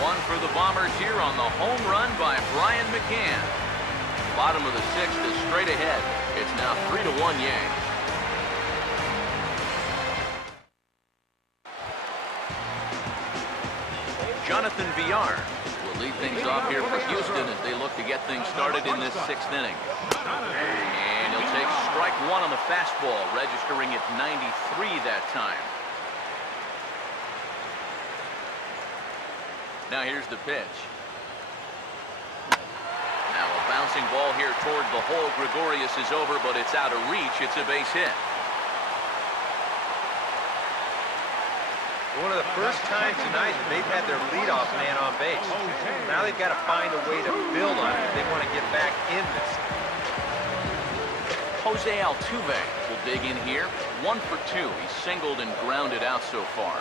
One for the Bombers here on the home run by Brian McCann. Bottom of the 6th is straight ahead. It's now 3-1 Yanks. Jonathan Villar will lead things off here for Houston as they look to get things started in this 6th inning. And he'll take strike 1 on the fastball, registering at 93 that time. Now here's the pitch. Now a bouncing ball here toward the hole. Gregorius is over, but it's out of reach. It's a base hit. One of the first times tonight that they've had their leadoff man on base. Now they've got to find a way to build on it if they want to get back in this. Jose Altuve will dig in here. 1 for 2. He's singled and grounded out so far.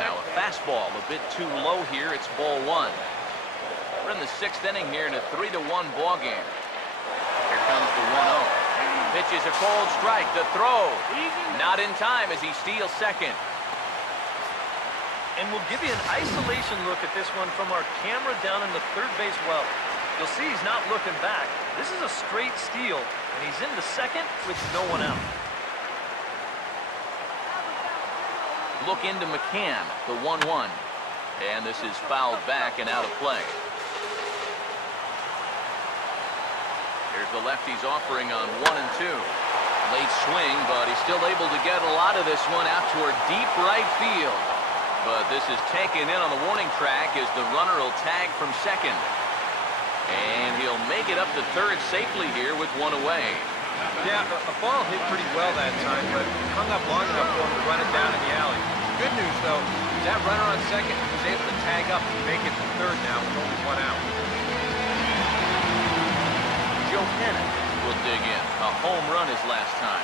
Now a fastball a bit too low here. It's ball 1. We're in the 6th inning here in a 3-1 ball game. Here comes the 1-0. Pitch is a cold strike. The throw not in time as he steals second. And we'll give you an isolation look at this one from our camera down in the third base well. You'll see he's not looking back. This is a straight steal, and he's into second with no one out. Look into McCann, the 1-1. And this is fouled back and out of play. Here's the lefty's offering on 1 and 2. Late swing, but he's still able to get a lot of this one out toward deep right field. But this is taken in on the warning track as the runner will tag from second. And he'll make it up to third safely here with 1 away. Yeah, a ball hit pretty well that time, but hung up long enough for him to run it down in the alley. Good news, though, is that runner on second was able to tag up and make it to third now with only 1 out. Joe Pennant will dig in. A home run his last time.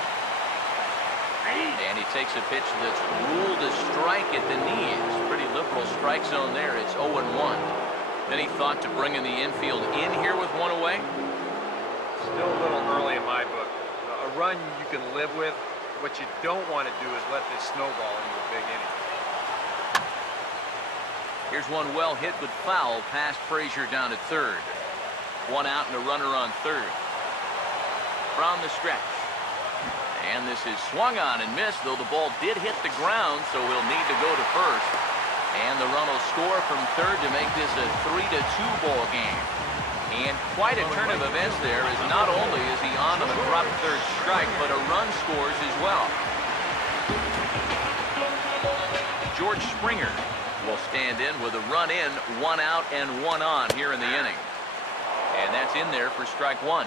And he takes a pitch that's ruled a strike at the knees. Pretty liberal strike zone there. It's 0-1. Any thought to bringing the infield in here with 1 away? Still a little early in my book. A run you can live with. What you don't want to do is let this snowball into a big inning. Here's one well hit but foul past Frazier down at third. 1 out and a runner on third. From the stretch. And this is swung on and missed, though the ball did hit the ground, so he'll need to go to first. And the run will score from third to make this a 3-2 ball game. And quite a turn of events there, as not only is he on the drop third strike, but a run scores as well. George Springer will stand in with a run in, 1 out and 1 on here in the inning. And that's in there for strike 1.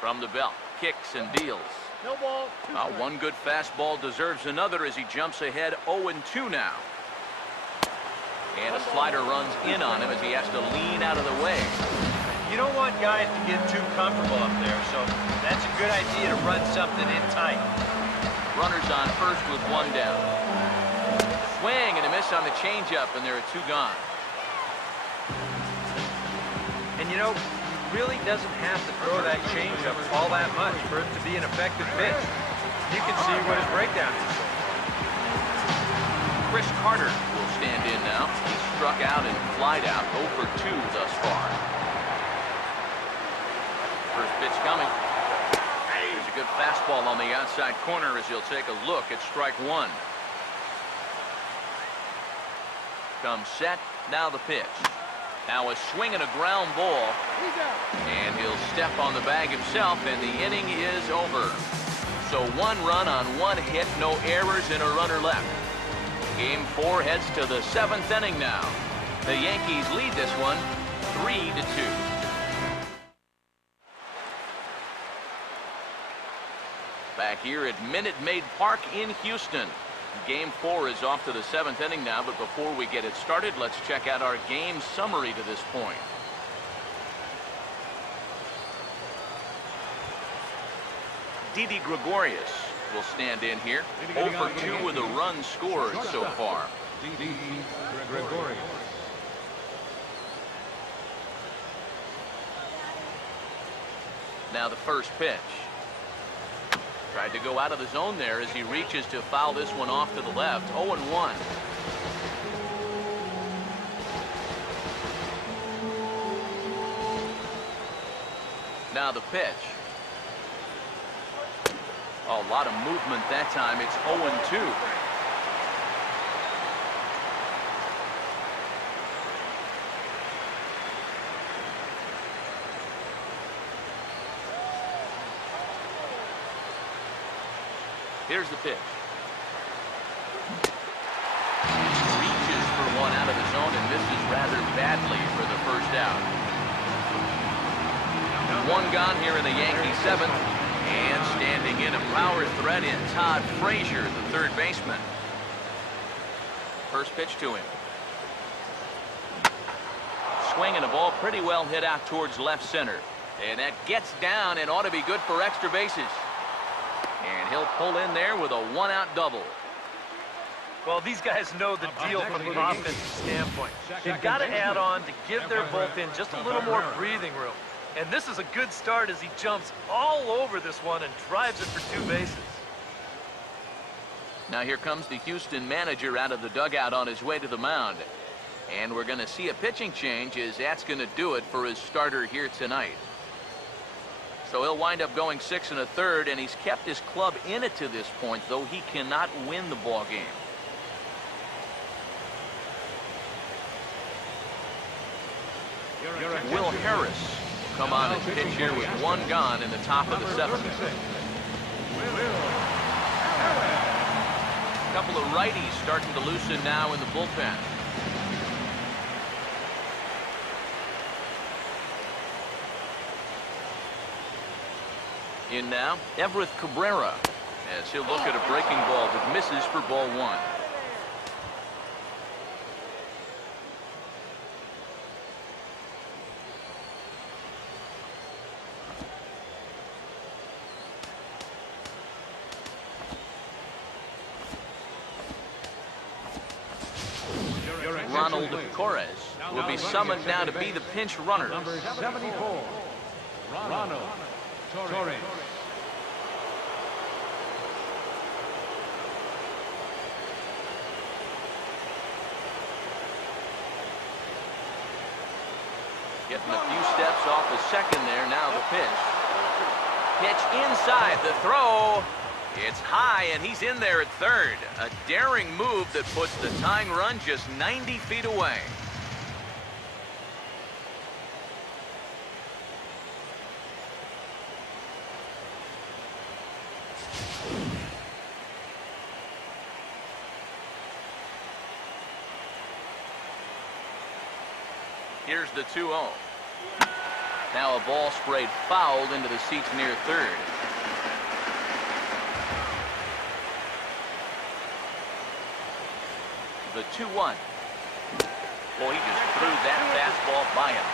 From the belt, kicks and deals. No ball. One good fastball deserves another as he jumps ahead 0-2 now. And a slider runs in on him as he has to lean out of the way. You don't want guys to get too comfortable up there, so that's a good idea to run something in tight. Runners on first with one down. Swing and a miss on the changeup, and there are two gone. And you know, he really doesn't have to throw that changeup all that much for it to be an effective pitch. You can see what his breakdown is. Chris Carter will stand in now. He struck out and flied out 0-2 thus far. First pitch coming. There's a good fastball on the outside corner as he'll take a look at strike one. Comes set. Now the pitch. Now a swing and a ground ball. And he'll step on the bag himself, and the inning is over. So one run on one hit, no errors, and a runner left. Game 4 heads to the 7th inning now. The Yankees lead this one 3-2. Back here at Minute Maid Park in Houston. Game 4 is off to the 7th inning now, but before we get it started, let's check out our game summary to this point. Didi Gregorius will stand in here. 0-2 with a run scored so far. Didi Gregorius. Now the first pitch. Tried to go out of the zone there as he reaches to foul this one off to the left. 0-1. Now the pitch. A lot of movement that time. It's 0-2. Here's the pitch. Reaches for one out of the zone and misses rather badly for the first out. One gone here in the Yankee 7th. And standing in a power threat in Todd Frazier, the third baseman. First pitch to him. Swing and a ball pretty well hit out towards left center. And that gets down and ought to be good for extra bases. And he'll pull in there with a one-out double. Well, these guys know the deal from an offensive standpoint. They've got to add on to give their bullpen just a little more breathing room. And this is a good start as he jumps all over this one and drives it for two bases. Now here comes the Houston manager out of the dugout on his way to the mound. And we're going to see a pitching change as that's going to do it for his starter here tonight. So he'll wind up going 6 1/3, and he's kept his club in it to this point, though he cannot win the ball game. Will Harris come on and pitch here with one gone in the top of the 7th. A couple of righties starting to loosen now in the bullpen. In now, Everett Cabrera, as he'll look at a breaking ball that misses for ball one. Ronald Torres will be summoned now to be the pinch runner. Number 74, Ronald Torres. Getting a few steps off the second there. Now the pitch. Pitch inside. The throw. It's high, and he's in there at third. A daring move that puts the tying run just 90 feet away. Here's the 2-0. Now a ball sprayed fouled into the seats near third. the 2-1. Boy, he just threw that fastball by him.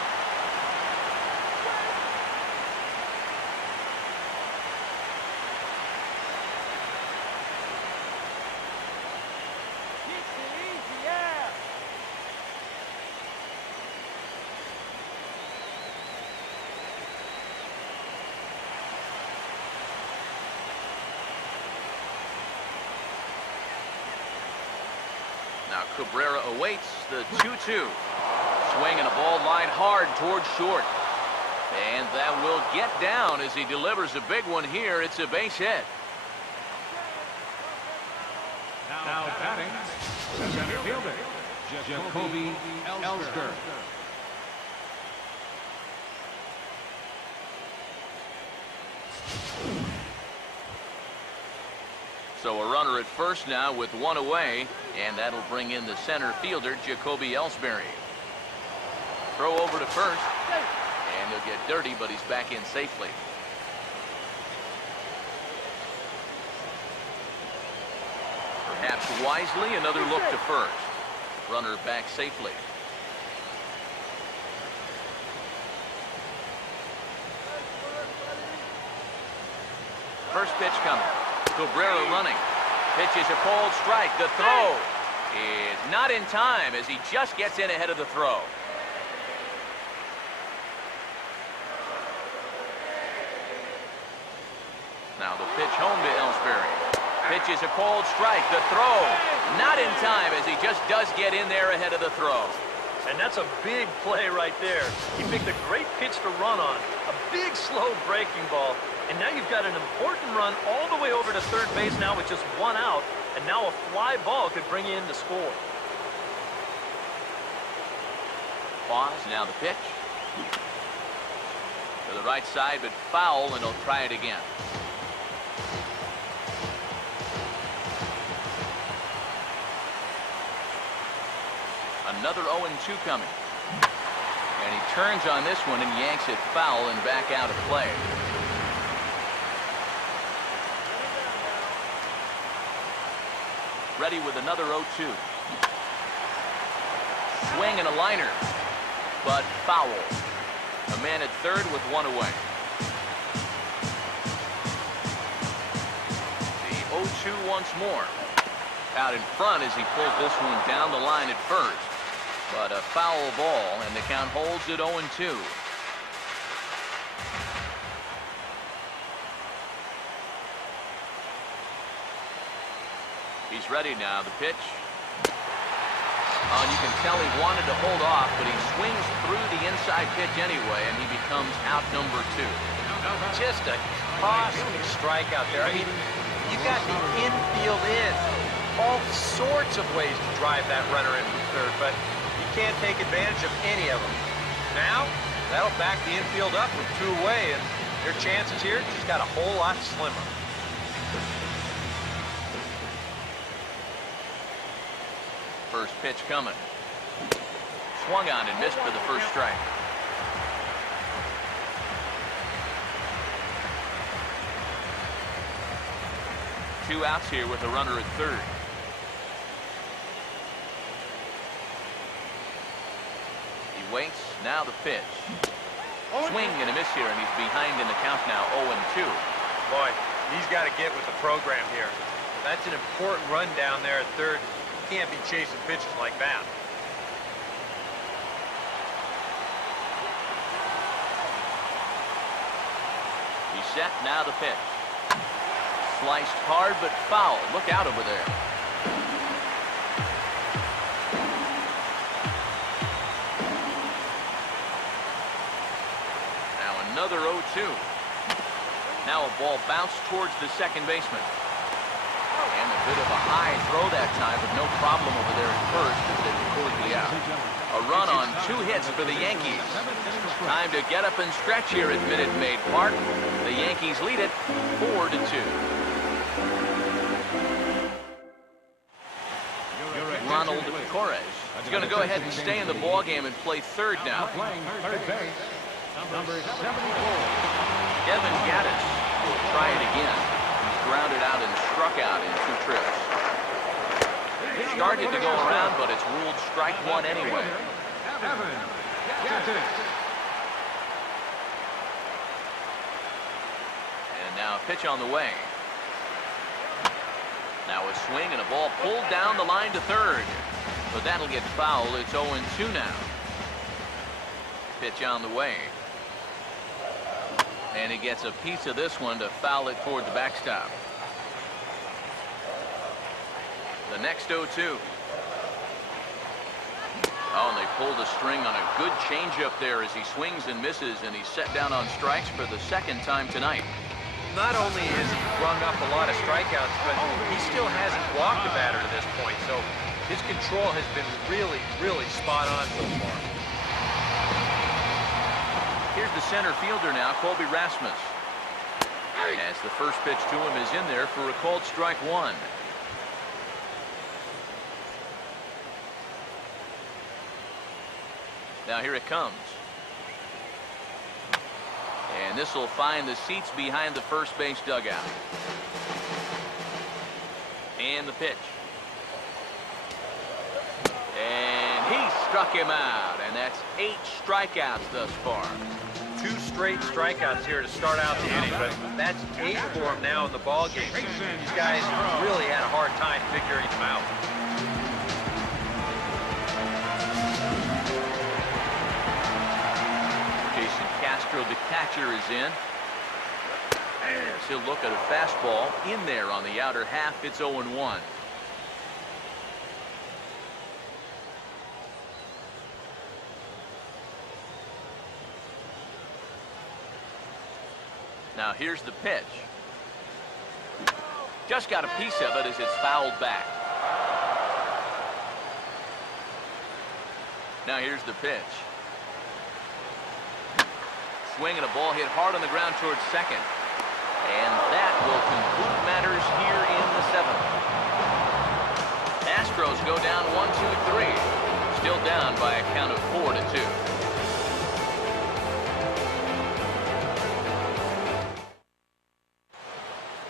Now Cabrera awaits the 2-2. Swing and a ball line hard towards short. And that will get down as he delivers a big one here. It's a base hit. Now batting, center fielder, Jacoby Ellsbury. So a runner at first now with one away, and that'll bring in the center fielder, Jacoby Ellsbury. Throw over to first, and he'll get dirty, but he's back in safely. Perhaps wisely, another look to first. Runner back safely. First pitch coming. Cabrera running. Pitches a cold strike. The throw is not in time as he just gets in ahead of the throw. Now the pitch home to Ellsbury. Pitches a cold strike. The throw not in time as he just does get in there ahead of the throw. And that's a big play right there. He picked a great pitch to run on. A big, slow breaking ball. And now you've got an important run all the way over to third base now with just one out. And now a fly ball could bring you in to score. Pause, now the pitch. To the right side, but foul, and he'll try it again. Another 0-2 coming. And he turns on this one and yanks it foul and back out of play. Ready with another 0-2. Swing and a liner, but foul. A man at third with one away. The 0-2 once more. Out in front as he pulls this one down the line at first. But a foul ball, and the count holds at 0-2. He's ready now, the pitch. Oh, and you can tell he wanted to hold off, but he swings through the inside pitch anyway, and he becomes out number 2. Just a costly strike out there. I mean, you got the infield in. All sorts of ways to drive that runner in from third, but you can't take advantage of any of them. Now, that'll back the infield up with 2 away, and their chances here just got a whole lot slimmer. First pitch coming. Swung on and missed for the first strike. Two outs here with a runner at third. He waits, now the pitch. Swing and a miss here, and he's behind in the count now, 0-2. Boy, he's got to get with the program here. That's an important run down there at third. You can't be chasing pitches like that. He's set, now the pitch. Sliced hard, but foul. Look out over there. Now another 0-2. Now a ball bounced towards the second baseman. And a bit of a high throw that time, but no problem over there at first as they record the out. A run on 2 hits for the Yankees. Time to get up and stretch here at Minute Maid Park. The Yankees lead it 4-2. Ronald Torres is going to go ahead and stay in the ball game and play third now. Playing third base, number 74. Kevin Gaddis will try it again. He's grounded out and struck out in 2 trips. Started to go around, but it's ruled strike one anyway. And now a pitch on the way. Now a swing and a ball pulled down the line to third. But that'll get foul. It's 0-2 now. Pitch on the way. And he gets a piece of this one to foul it toward the backstop. The next 0-2. Oh, and they pulled a string on a good changeup there as he swings and misses, and he's set down on strikes for the second time tonight. Not only has he rung up a lot of strikeouts, but he still hasn't walked a batter to this point, so his control has been really, really spot on so far. Here's the center fielder now, Colby Rasmus. As the first pitch to him is in there for a called strike one. Now here it comes. And this will find the seats behind the first base dugout. And the pitch. And he struck him out. And that's 8 strikeouts thus far. 2 straight strikeouts here to start out the inning, but that's 8 for him now in the ball game. These guys really had a hard time figuring him out. The catcher is in. As he'll look at a fastball in there on the outer half. It's 0-1. Now here's the pitch. Just got a piece of it as it's fouled back. Now here's the pitch. Swing and a ball hit hard on the ground towards second. And that will conclude matters here in the 7th. Astros go down 1-2-3. Still down by a count of 4-2.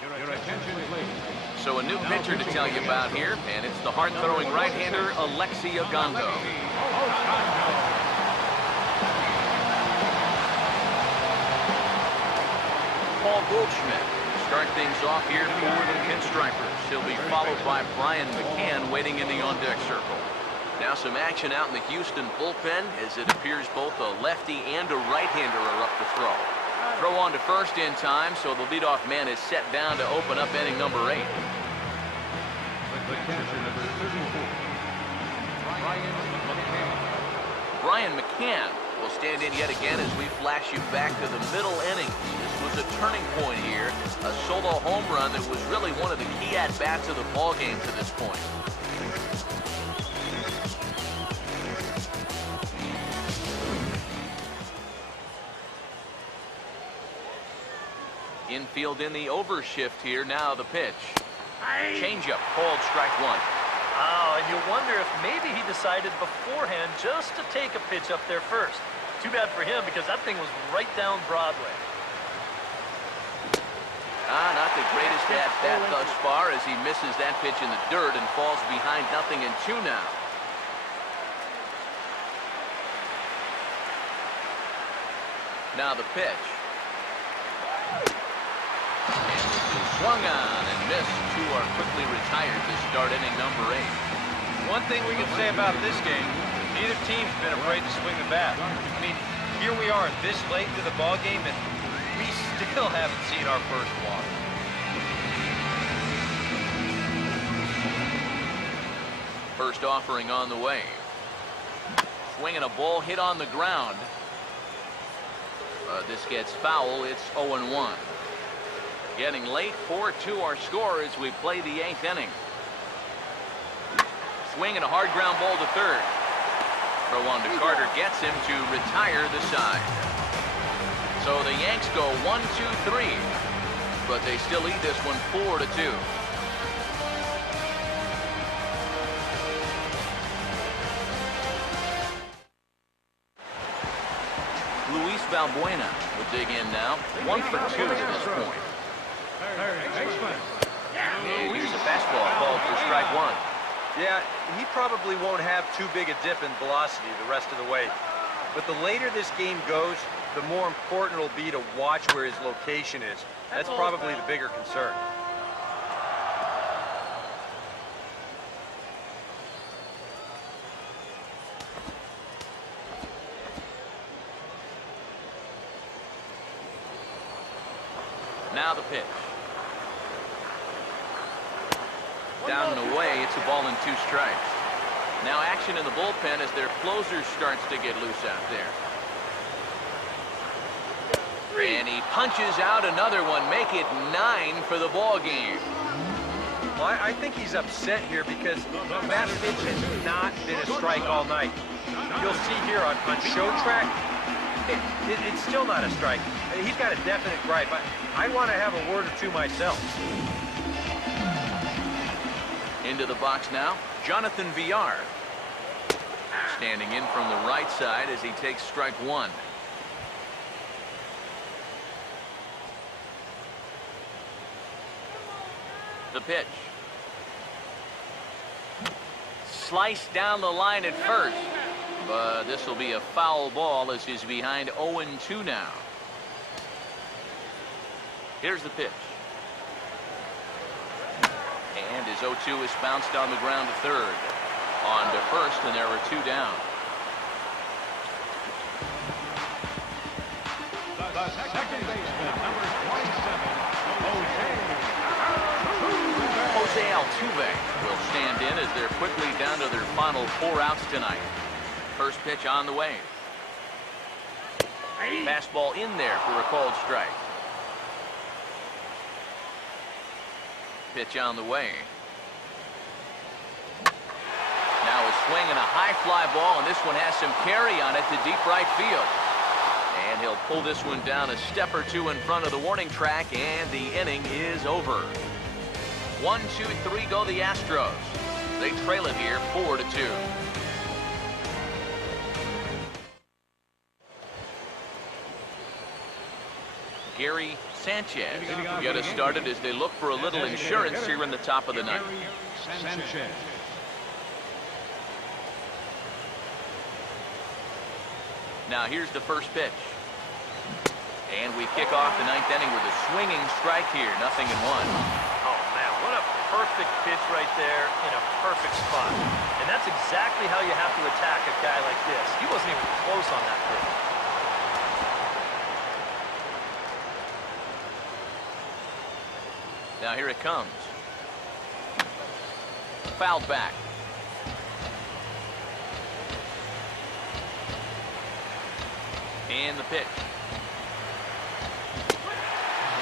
Your attention, please. So a new pitcher to tell you about here, and it's the hard-throwing right-hander Alexi Ogando. Paul Goldschmidt start things off here for the Pinstripers. He'll be followed by Brian McCann waiting in the on-deck circle. Now some action out in the Houston bullpen as it appears both a lefty and a right-hander are up to throw. Throw on to first in time, so the leadoff man is set down to open up inning number 8. Brian McCann will stand in yet again as we flash you back to the middle innings. This was a turning point here, a solo home run that was really one of the key at-bats of the ball game to this point. Infield in the overshift here. Now the pitch. Changeup called strike one. Oh, and you wonder if maybe he decided beforehand just to take a pitch up there first. Too bad for him because that thing was right down Broadway. Not the greatest at-bat thus far as he misses that pitch in the dirt and falls behind 0-2 now. Now the pitch. And this is swung on and missed. 2 are quickly retired to start inning number 8. One thing we can say about this game, neither team's been afraid to swing the bat. I mean, here we are this late to the ball game, and we still haven't seen our first walk. First offering on the way. Swinging a ball hit on the ground. This gets foul. It's 0-1. Getting late, 4-2 our score as we play the 8th inning. Swing and a hard ground ball to third. Throw on to Carter gets him to retire the side. So the Yanks go 1-2-3, but they still lead this one 4-2. Luis Valbuena will dig in now. 1 for 2 to this point. Here's a fastball called for strike one. Yeah, he probably won't have too big a dip in velocity the rest of the way. But the later this game goes, the more important it'll be to watch where his location is. That's probably the bigger concern. Now the pitch. Down and away, it's a ball and 2 strikes. Now action in the bullpen as their closer starts to get loose out there. And he punches out another one, make it 9 for the ball game. Well, I think he's upset here because that pitch has not been a strike all night. You'll see here on show track, it's still not a strike. He's got a definite gripe. I want to have a word or two myself. Into the box now, Jonathan Villar. Standing in from the right side as he takes strike 1. The pitch. Sliced down the line at first. But this will be a foul ball as he's behind 0-2 now. Here's the pitch. And his 0-2 is bounced on the ground to third. On to first, and there were 2 down. The second baseman, number 27, Jose Altuve will stand in as they're quickly down to their final 4 outs tonight. First pitch on the way. Fastball in there for a called strike. Pitch on the way. Now a swing and a high fly ball, and this one has some carry on it to deep right field. And he'll pull this one down a step or 2 in front of the warning track, and the inning is over. 1, 2, 3 go the Astros. They trail it here 4-2. Gary Sanchez will get us started as they look for a little insurance here in the top of the ninth. Sanchez. Now here's the first pitch. And we kick off the 9th inning with a swinging strike here, 0-1. Oh, man, what a perfect pitch right there in a perfect spot. And that's exactly how you have to attack a guy like this. He wasn't even close on that pitch. Now here it comes. Fouled back. And the pitch.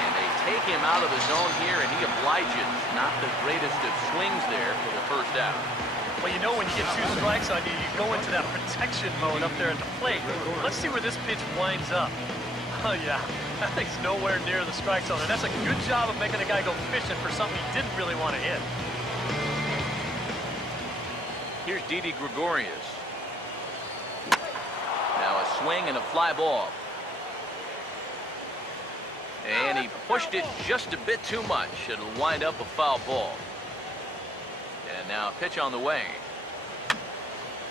And they take him out of the zone here, and he obliges. Not the greatest of swings there for the first out. Well, you know when you get 2 strikes on you, you go into that protection mode up there at the plate. Let's see where this pitch winds up. Oh, yeah. That thing's nowhere near the strike zone, and that's a good job of making a guy go fishing for something he didn't really want to hit. Here's Didi Gregorius. Now a swing and a fly ball. And he pushed it just a bit too much. It'll wind up a foul ball. And now a pitch on the way.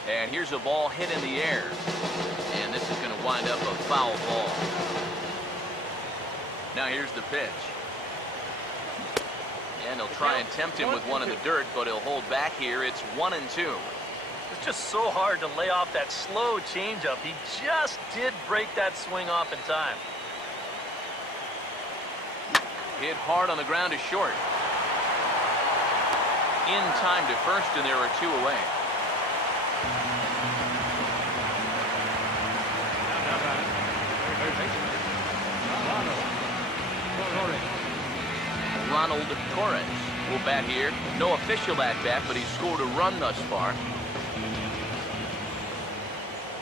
And here's a ball hit in the air. And this is going to wind up a foul ball. Now here's the pitch. And he'll try and tempt him with one in the dirt, but he'll hold back here. It's 1-2. It's just so hard to lay off that slow changeup. He just did break that swing off in time. Hit hard on the ground to short. In time to first, and there are 2 away. Ronald Torres will bat here. No official at bat, but he's scored a run thus far.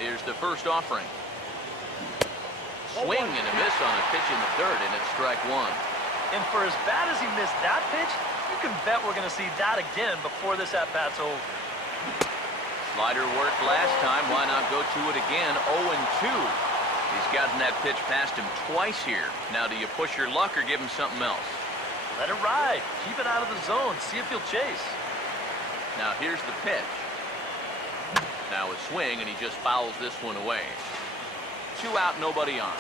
Here's the first offering. Swing and a miss on a pitch in the third, and it's strike 1. And for as bad as he missed that pitch, you can bet we're going to see that again before this at-bat's over. Slider worked last time. Why not go to it again? 0-2. He's gotten that pitch past him twice here. Now, do you push your luck or give him something else? Let it ride. Keep it out of the zone. See if he'll chase. Now here's the pitch. Now a swing, and he just fouls this one away. 2 out, nobody on.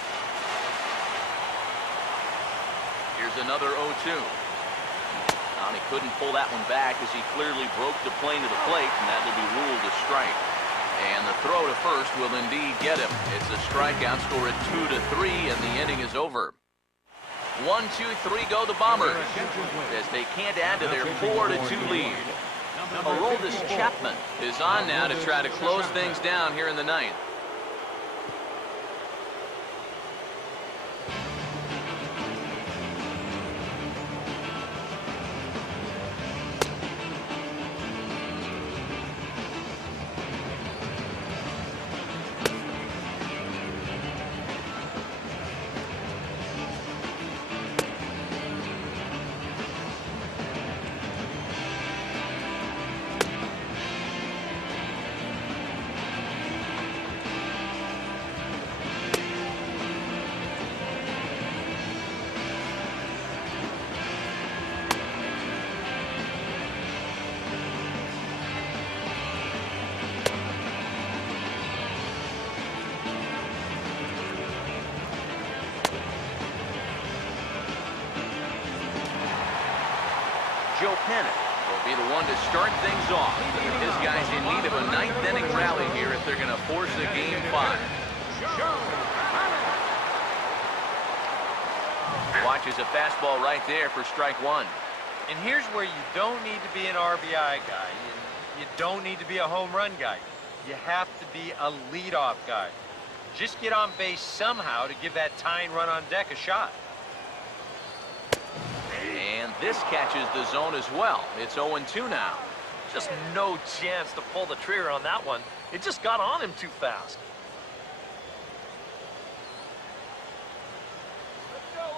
Here's another 0-2. And he couldn't pull that one back as he clearly broke the plane to the plate, and that will be ruled a strike. And the throw to first will indeed get him. It's a strikeout, score at 2-3, and the inning is over. 1, 2, 3 go the Bombers, as they can't add to their 4-2 lead. Aroldis Chapman is on now to try to close things down here in the ninth. Joe Panic will be the one to start things off. His guys in need of a 9th inning rally here if they're going to force a Game 5. Watches a fastball right there for strike 1. And here's where you don't need to be an RBI guy. You don't need to be a home run guy. You have to be a leadoff guy. Just get on base somehow to give that tying run on deck a shot. And this catches the zone as well. It's 0-2 now. Just no chance to pull the trigger on that one. It just got on him too fast.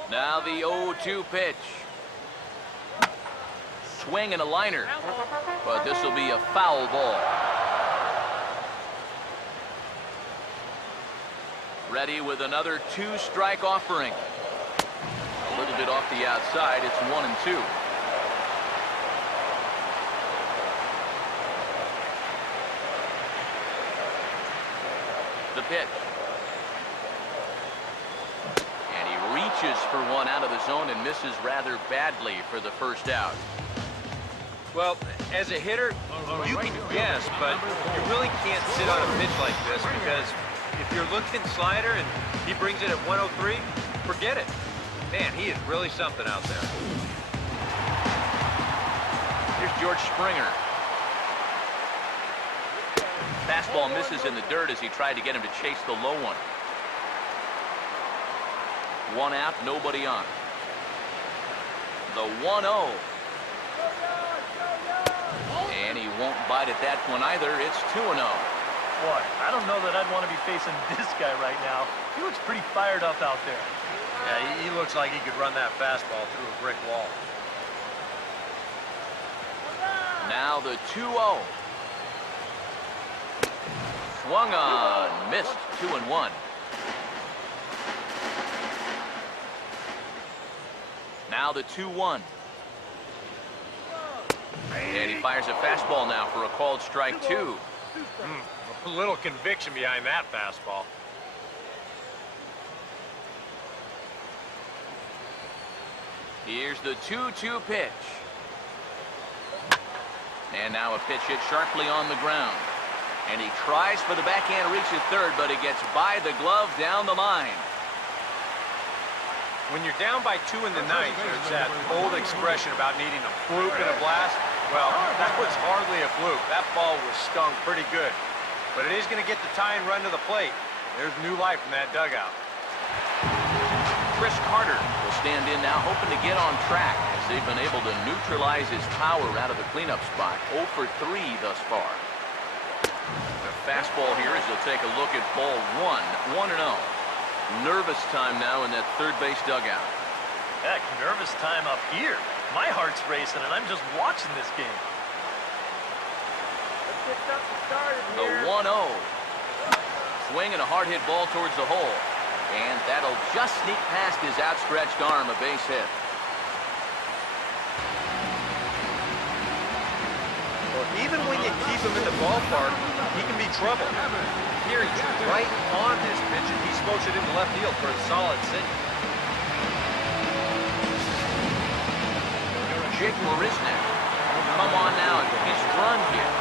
Now the 0-2 pitch. Swing and a liner. But this will be a foul ball. Ready with another 2-strike offering. A little bit off the outside. It's 1-2. The pitch. And he reaches for one out of the zone and misses rather badly for the first out. Well, as a hitter, you can guess, but you really can't sit on a pitch like this because if you're looking slider and he brings it at 103, forget it. Man, he is really something out there. Here's George Springer. Fastball misses in the dirt as he tried to get him to chase the low one. 1 out, nobody on. The 1-0. And he won't bite at that one either. It's 2-0. Boy, I don't know that I'd want to be facing this guy right now. He looks pretty fired up out there. Yeah, he looks like he could run that fastball through a brick wall. Now the 2-0. Swung on, missed. 2-1. Now the 2-1. And he fires a fastball now for a called strike 2. A little conviction behind that fastball. Here's the 2-2 pitch. And now a pitch hit sharply on the ground. And he tries for the backhand reach at third, but it gets by the glove down the line. When you're down by 2 in the ninth, there's that old expression about needing a fluke and a blast. Well, that was hardly a fluke. That ball was stung pretty good. But it is going to get the tying run to the plate. There's new life in that dugout. Chris Carter will stand in now, hoping to get on track as they've been able to neutralize his power out of the cleanup spot. 0 for 3 thus far. The fastball here as he'll take a look at ball 1, 1-0. Nervous time now in that third base dugout. Heck, nervous time up here. My heart's racing, and I'm just watching this game. The 1-0. Swing and a hard hit ball towards the hole. And that'll just sneak past his outstretched arm, a base hit. even when you keep him in the ballpark, he can be trouble. Here he's right on this pitch, and he smokes it into left field for a solid single. Jake Marisnik will come on now. He's run here.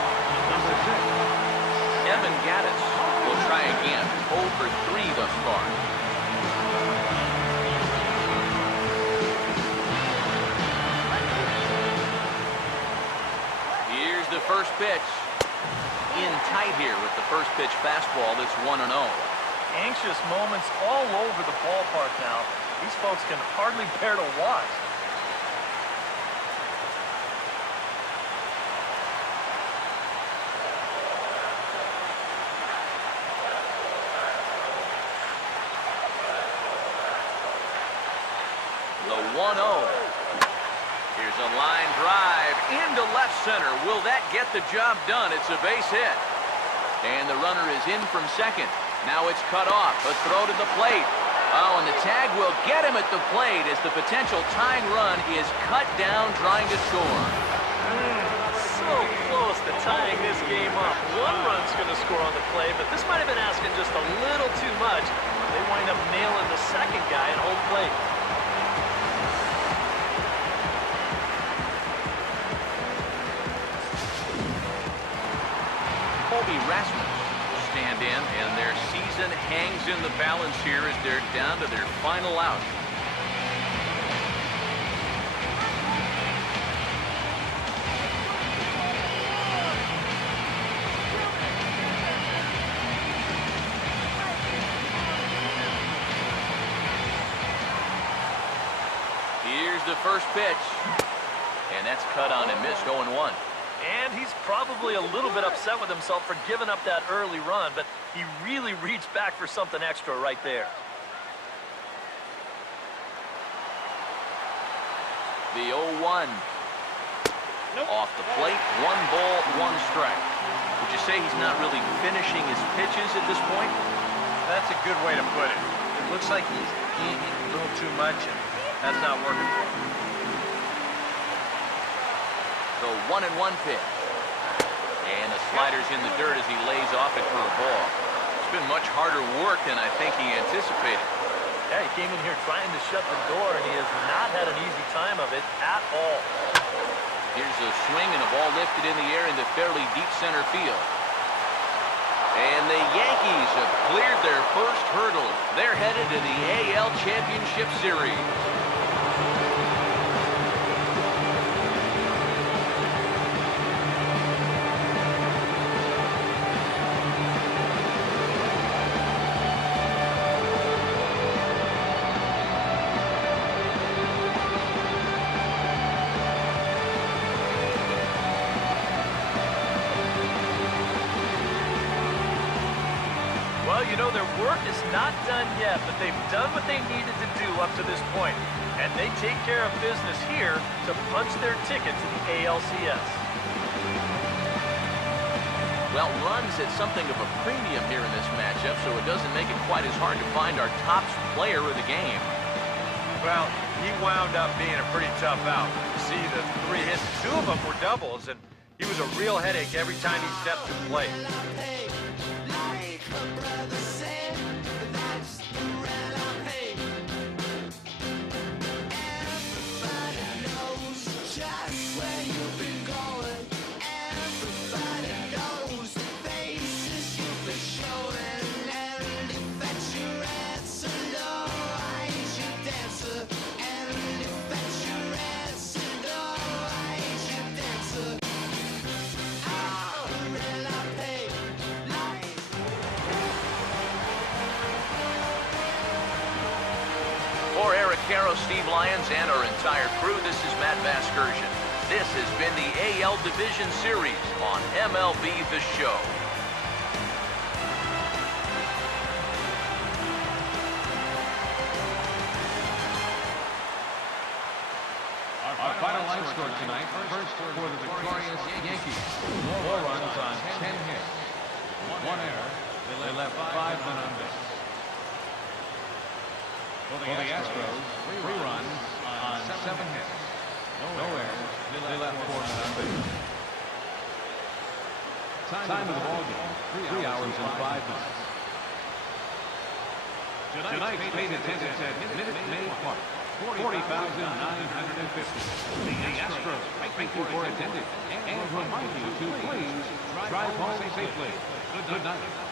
Number 6. Evan Gaddis will try again. 0 for 3 thus far. Here's the first pitch. In tight here with the first pitch fastball. That's 1-0. Anxious moments all over the ballpark now. These folks can hardly bear to watch. The 1-0. Here's a line drive into left center. Will that get the job done? It's a base hit. And the runner is in from second. Now it's cut off. A throw to the plate. Oh, and the tag will get him at the plate as the potential tying run is cut down trying to score. So close to tying this game up. One run's going to score on the play, but this might have been asking just a little too much. They wind up nailing the second guy at home plate. Rasmus will stand in, and their season hangs in the balance here as they're down to their final out. Here's the first pitch, and that's cut on and missed. 0-1. And he's probably a little bit upset with himself for giving up that early run, but he really reached back for something extra right there. The 0-1. Off the plate, 1 ball, 1 strike. Would you say he's not really finishing his pitches at this point? That's a good way to put it. It looks like he's eating a little too much, and that's not working for him. The 1-1 pitch. And the slider's in the dirt as he lays off it for a ball. It's been much harder work than I think he anticipated. Yeah, he came in here trying to shut the door, and he has not had an easy time of it at all. Here's a swing and a ball lifted in the air into fairly deep center field. And the Yankees have cleared their first hurdle. They're headed to the AL Championship Series. You know, their work is not done yet, but they've done what they needed to do up to this point. And they take care of business here to punch their ticket to the ALCS. Well, runs at something of a premium here in this matchup, so it doesn't make it quite as hard to find our top player of the game. Well, he wound up being a pretty tough out. You see the 3 hits, 2 of them were doubles, and he was a real headache every time he stepped to play. Steve Lyons and our entire crew, this is Matt Vasgersian. This has been the AL Division Series on MLB The Show. Our final line score tonight, first for the victorious Yankees. 4 runs on 10 hits. 1 error. They left 5 men on base. For the Astros, 3 runs on 7 hits. No errors. They left 4 men on base. Time of the ball game, 3 hours and 5 minutes. Tonight's main attendance at Minute Maid Park, 40,950. The Astros thank you for attending and remind you to please drive home safely. Good night.